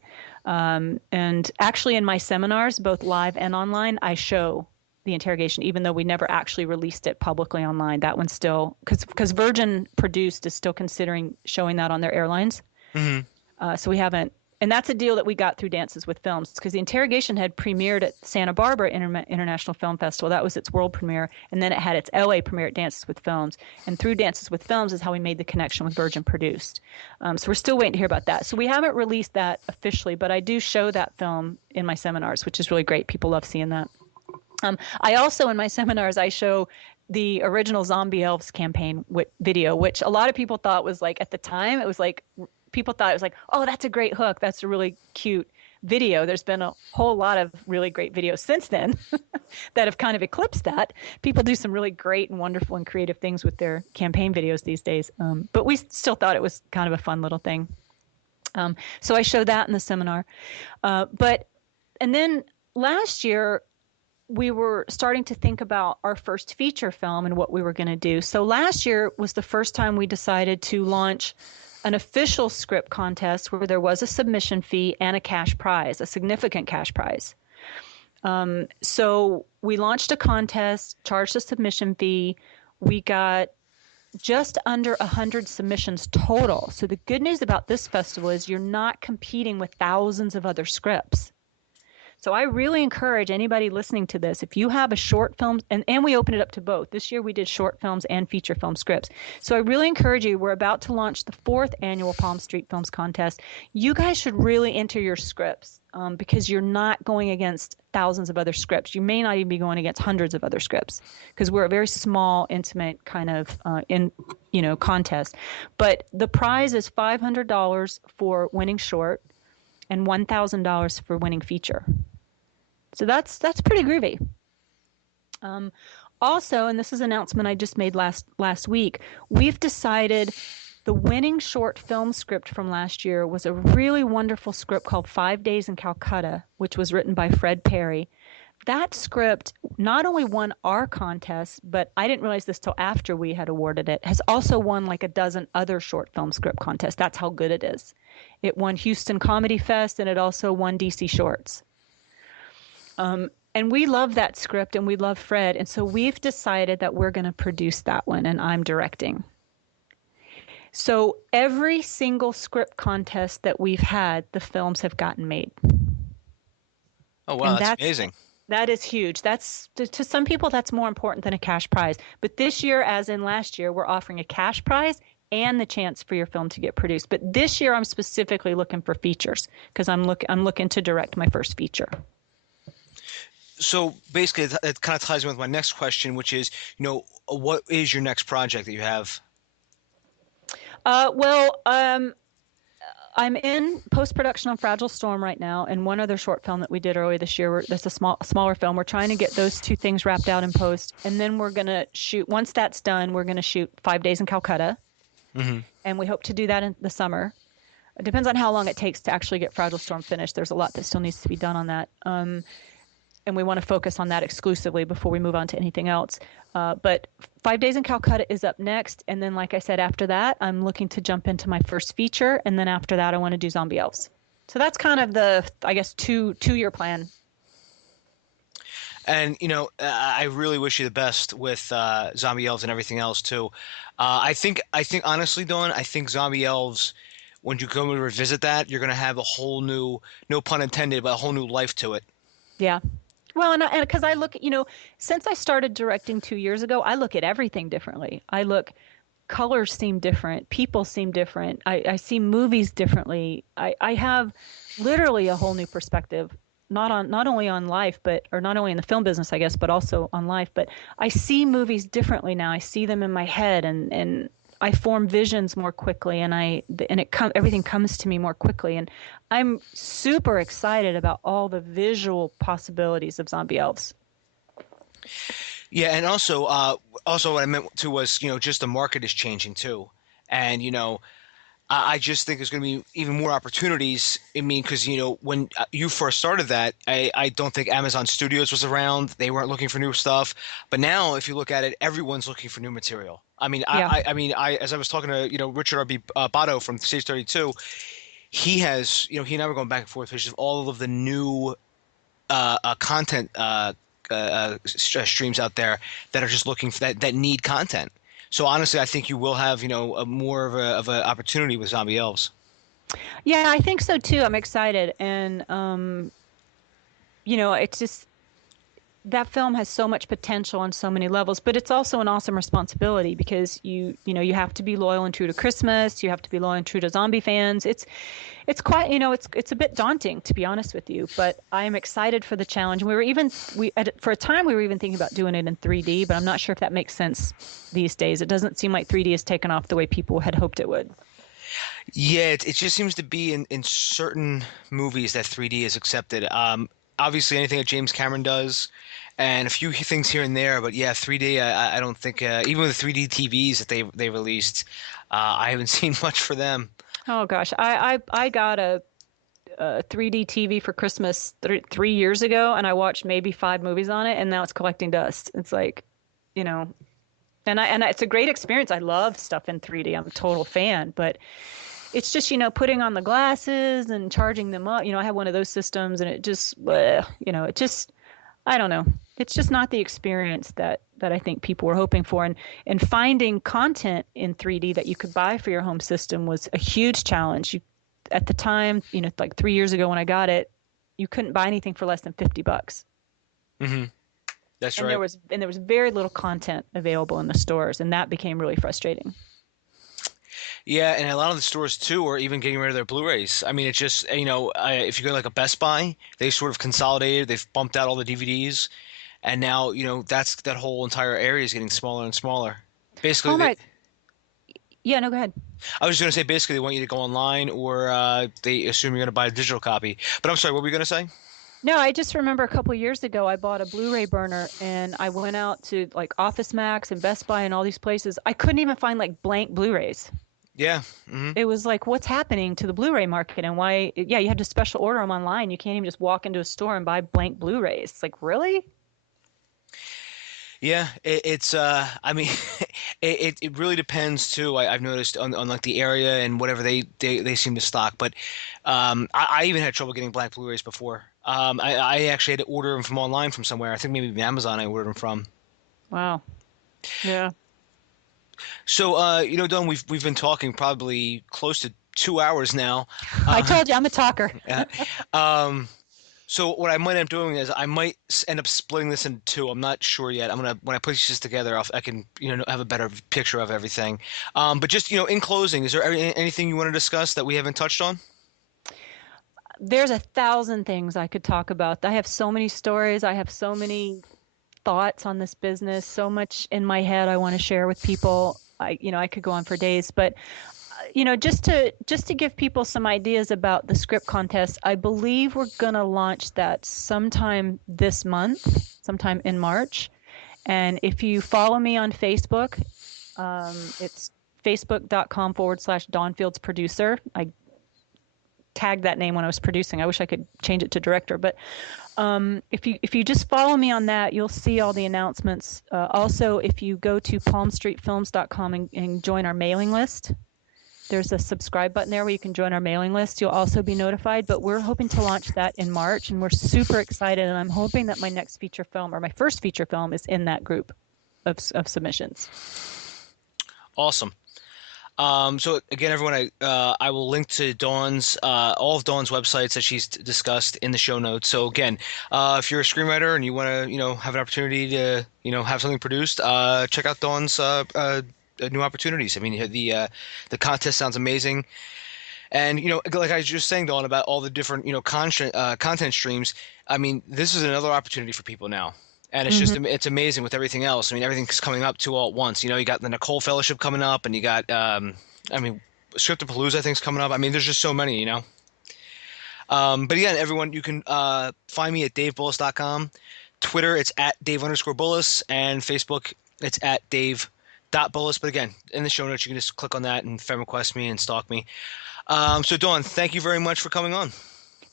And actually in my seminars, both live and online, I show the interrogation, even though we never actually released it publicly online. That one's still, because Virgin Produced is still considering showing that on their airlines. Mm-hmm. So we haven't. And that's a deal that we got through Dances with Films, because the interrogation had premiered at Santa Barbara International Film Festival. That was its world premiere. And then it had its LA premiere at Dances with Films. And through Dances with Films is how we made the connection with Virgin Produced. So we're still waiting to hear about that. So we haven't released that officially, but I do show that film in my seminars, which is really great. People love seeing that. I also, in my seminars, I show the original Zombie Elves campaign video, which a lot of people thought was at the time, it was people thought it was oh, that's a great hook. That's a really cute video. There's been a whole lot of really great videos since then that have kind of eclipsed that. People do some really great and wonderful and creative things with their campaign videos these days. But we still thought it was kind of a fun little thing. So I show that in the seminar. And then last year, we were starting to think about our first feature film and what we were going to do. So last year was the first time we decided to launch an official script contest where there was a submission fee and a cash prize, a significant cash prize. So we launched a contest, charged a submission fee. We got just under 100 submissions total. So the good news about this festival is you're not competing with thousands of other scripts. So I really encourage anybody listening to this, if you have a short film, and we open it up to both. This year we did short films and feature film scripts. So I really encourage you, we're about to launch the 4th annual Palm Street Films Contest. You guys should really enter your scripts because you're not going against thousands of other scripts. You may not even be going against hundreds of other scripts because we're a very small, intimate kind of contest. But the prize is $500 for winning short and $1,000 for winning feature. So that's pretty groovy. Also, and this is an announcement I just made last week, we've decided the winning short film script from last year was a really wonderful script called 5 Days in Calcutta, which was written by Fred Perry. That script not only won our contest, but I didn't realize this till after we had awarded it, has also won a dozen other short film script contests. That's how good it is. It won Houston Comedy Fest, and it also won DC Shorts. And we love that script, and we love Fred, and so we've decided that we're going to produce that one, and I'm directing. So every single script contest that we've had, the films have gotten made. Oh, wow, that's amazing. That is huge. That's to some people, that's more important than a cash prize. But this year, as in last year, we're offering a cash prize and the chance for your film to get produced. But this year, I'm specifically looking for features because I'm looking to direct my first feature. So basically, it kind of ties in with my next question, which is, what is your next project that you have? I'm in post-production on Fragile Storm right now, and one other short film that we did earlier this year. That's a smaller film. We're trying to get those 2 things wrapped out in post, and then we're going to shoot. Once that's done, we're going to shoot 5 Days in Calcutta, mm-hmm. and we hope to do that in the summer. It depends on how long it takes to actually get Fragile Storm finished. There's a lot that still needs to be done on that. And we want to focus on that exclusively before we move on to anything else. But 5 Days in Calcutta is up next. And then, like I said, after that, I'm looking to jump into my first feature. And then after that, I want to do Zombie Elves. So that's kind of the, I guess, two-year plan. And, I really wish you the best with Zombie Elves and everything else, too. I think honestly, Dawn, I think Zombie Elves, when you go and revisit that, you're going to have a whole new, no pun intended, but a whole new life to it. Yeah. Well, and because I look, since I started directing 2 years ago, I look at everything differently. Colors seem different. People seem different. I see movies differently. I have literally a whole new perspective, not only on life, or not only in the film business, I guess, but also on life. But I see movies differently now. I see them in my head, and I form visions more quickly, and everything comes to me more quickly. And I'm super excited about all the visual possibilities of Zombie Elves. Yeah, and also what I meant too was, just the market is changing too, and I just think there's going to be even more opportunities. I mean, because when you first started that, I don't think Amazon Studios was around. They weren't looking for new stuff, but now if you look at it, everyone's looking for new material. I mean, Yeah. I as I was talking to Richard R.B. Botto from Stage 32, he has he and I were going back and forth with all of the new content streams out there that are just looking for that need content. So honestly, I think you will have a more of a opportunity with Zombie Elves. Yeah, I think so too. I'm excited, and it's just that film has so much potential on so many levels, but it's also an awesome responsibility because you have to be loyal and true to Christmas. You have to be loyal and true to zombie fans. It's quite, it's a bit daunting, to be honest with you, but I am excited for the challenge. For a time we were even thinking about doing it in 3D, but I'm not sure if that makes sense these days. It doesn't seem like 3D has taken off the way people had hoped it would. Yeah, it just seems to be in certain movies that 3D is accepted. Obviously, anything that James Cameron does, and a few things here and there. But yeah, 3D, I don't think even with the 3D TVs that they released, I haven't seen much for them. Oh gosh, I got a 3D TV for Christmas 3 years ago, and I watched maybe 5 movies on it, and now it's collecting dust. It's like, and it's a great experience. I love stuff in 3D. I'm a total fan, but it's just, putting on the glasses and charging them up. I have one of those systems, and it just, I don't know. It's just not the experience that I think people were hoping for. And finding content in 3D that you could buy for your home system was a huge challenge. At the time, like 3 years ago when I got it, you couldn't buy anything for less than $50. Mm-hmm. That's right. There was very little content available in the stores, and that became really frustrating. Yeah, and a lot of the stores too are even getting rid of their Blu-rays. I mean, it's just if you go to like a Best Buy, they sort of consolidated. They've bumped out all the DVDs, and now that whole entire area is getting smaller and smaller. Basically, yeah, no, go ahead. I was just going to say basically they want you to go online, or they assume you're going to buy a digital copy. But I'm sorry, what were you going to say? No, I just remember a couple of years ago I bought a Blu-ray burner, and I went out to like Office Max and Best Buy and all these places. I couldn't even find like blank Blu-rays. Yeah. Mm-hmm. It was like, what's happening to the Blu-ray market, and why? Yeah, you had to special order them online. You can't even just walk into a store and buy blank Blu-rays. It's like, really? Yeah, it's I mean, it really depends too. I've noticed on like the area and whatever they seem to stock. But I even had trouble getting black Blu-rays before. I actually had to order them from online from somewhere. I think maybe Amazon I ordered them from. Wow. Yeah. So Dawn, we've been talking probably close to 2 hours now. I told you I'm a talker. So what I might end up doing is I might end up splitting this into 2. I'm not sure yet. When I put these together, I can have a better picture of everything. But just in closing, is there anything you want to discuss that we haven't touched on? There's 1,000 things I could talk about. I have so many stories. I have so many thoughts on this business. So much in my head I want to share with people. I could go on for days, but just to give people some ideas about the script contest, I believe we're going to launch that sometime this month, sometime in March. And if you follow me on Facebook, it's facebook.com/DawnFieldsProducer. I tagged that name when I was producing. I wish I could change it to director, but if you just follow me on that, you'll see all the announcements. Also, if you go to palmstreetfilms.com and join our mailing list, there's a subscribe button there where you can join our mailing list. You'll also be notified, but we're hoping to launch that in March, and we're super excited, and I'm hoping that my next feature film, or my first feature film, is in that group of submissions. Awesome. So again, everyone, I will link to Dawn's all of Dawn's websites that she's discussed in the show notes. So again, if you're a screenwriter and you want to have an opportunity to have something produced, check out Dawn's new opportunities. I mean, the contest sounds amazing, and like I was just saying, Dawn, about all the different content streams. I mean, this is another opportunity for people now. And it's just, it's amazing with everything else. I mean, everything's coming up all at once. You got the Nicole Fellowship coming up, and you got, Scriptapalooza, I think, is coming up. I mean, there's just so many, But again, everyone, you can find me at davebullis.com. Twitter, it's at Dave_Bullis, and Facebook, it's at Dave.Bullis. But again, in the show notes, you can just click on that and friend request me and stalk me. So Dawn, thank you very much for coming on.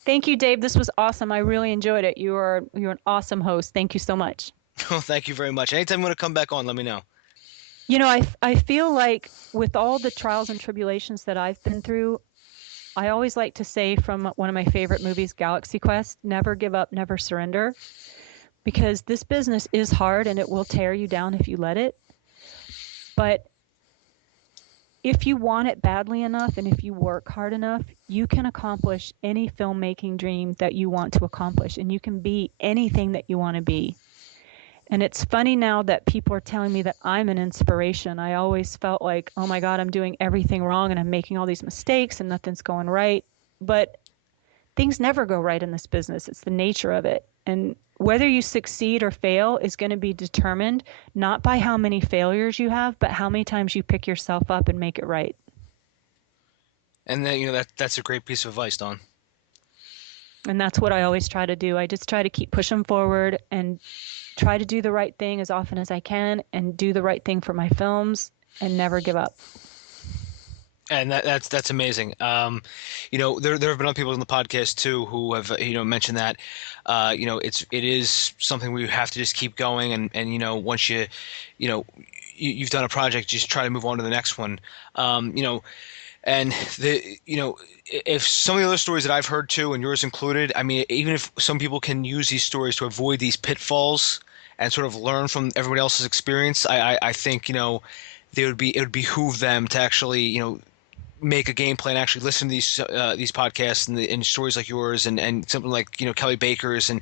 Thank you, Dave. This was awesome. I really enjoyed it. You're an awesome host. Thank you so much. Oh, thank you very much. Anytime you want to come back on, let me know. I feel like with all the trials and tribulations that I've been through, I always like to say from one of my favorite movies, Galaxy Quest, never give up, never surrender, because this business is hard and it will tear you down if you let it. But if you want it badly enough and if you work hard enough, you can accomplish any filmmaking dream that you want to accomplish, and you can be anything that you want to be. And it's funny now that people are telling me that I'm an inspiration. I always felt like, oh my God, I'm doing everything wrong and I'm making all these mistakes and nothing's going right. But things never go right in this business. It's the nature of it. And whether you succeed or fail is going to be determined not by how many failures you have, but how many times you pick yourself up and make it right. And then, that's a great piece of advice, Dawn. And that's what I always try to do. I just try to keep pushing forward and try to do the right thing as often as I can and do the right thing for my films and never give up. And that's amazing. There have been other people in the podcast too who have mentioned that it is something we have to just keep going, and once you've done a project, just try to move on to the next one. And if some of the other stories that I've heard too, and yours included, I mean, even if some people can use these stories to avoid these pitfalls and sort of learn from everybody else's experience, I think it would behoove them to actually make a game plan, actually listen to these podcasts and stories like yours and something like Kelly Baker's, and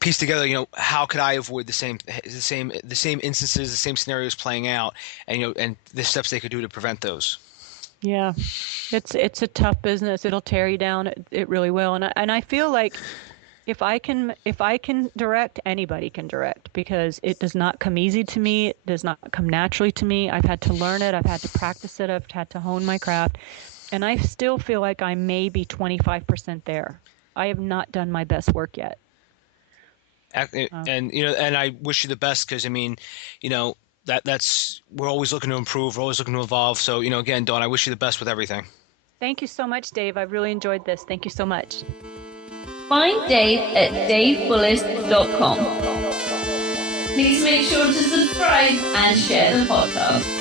piece together how could I avoid the same instances, the same scenarios playing out, and the steps they could do to prevent those. Yeah, it's a tough business. It'll tear you down. It really will. And I feel like if I can direct, anybody can direct, because it does not come easy to me. It does not come naturally to me. I've had to learn it. I've had to practice it. I've had to hone my craft. And I still feel like I may be 25% there. I have not done my best work yet. And I wish you the best, because that's we're always looking to improve. We're always looking to evolve. So, again, Dawn, I wish you the best with everything. Thank you so much, Dave. I've really enjoyed this. Thank you so much. Find Dave at davebullis.com. Please make sure to subscribe and share the podcast.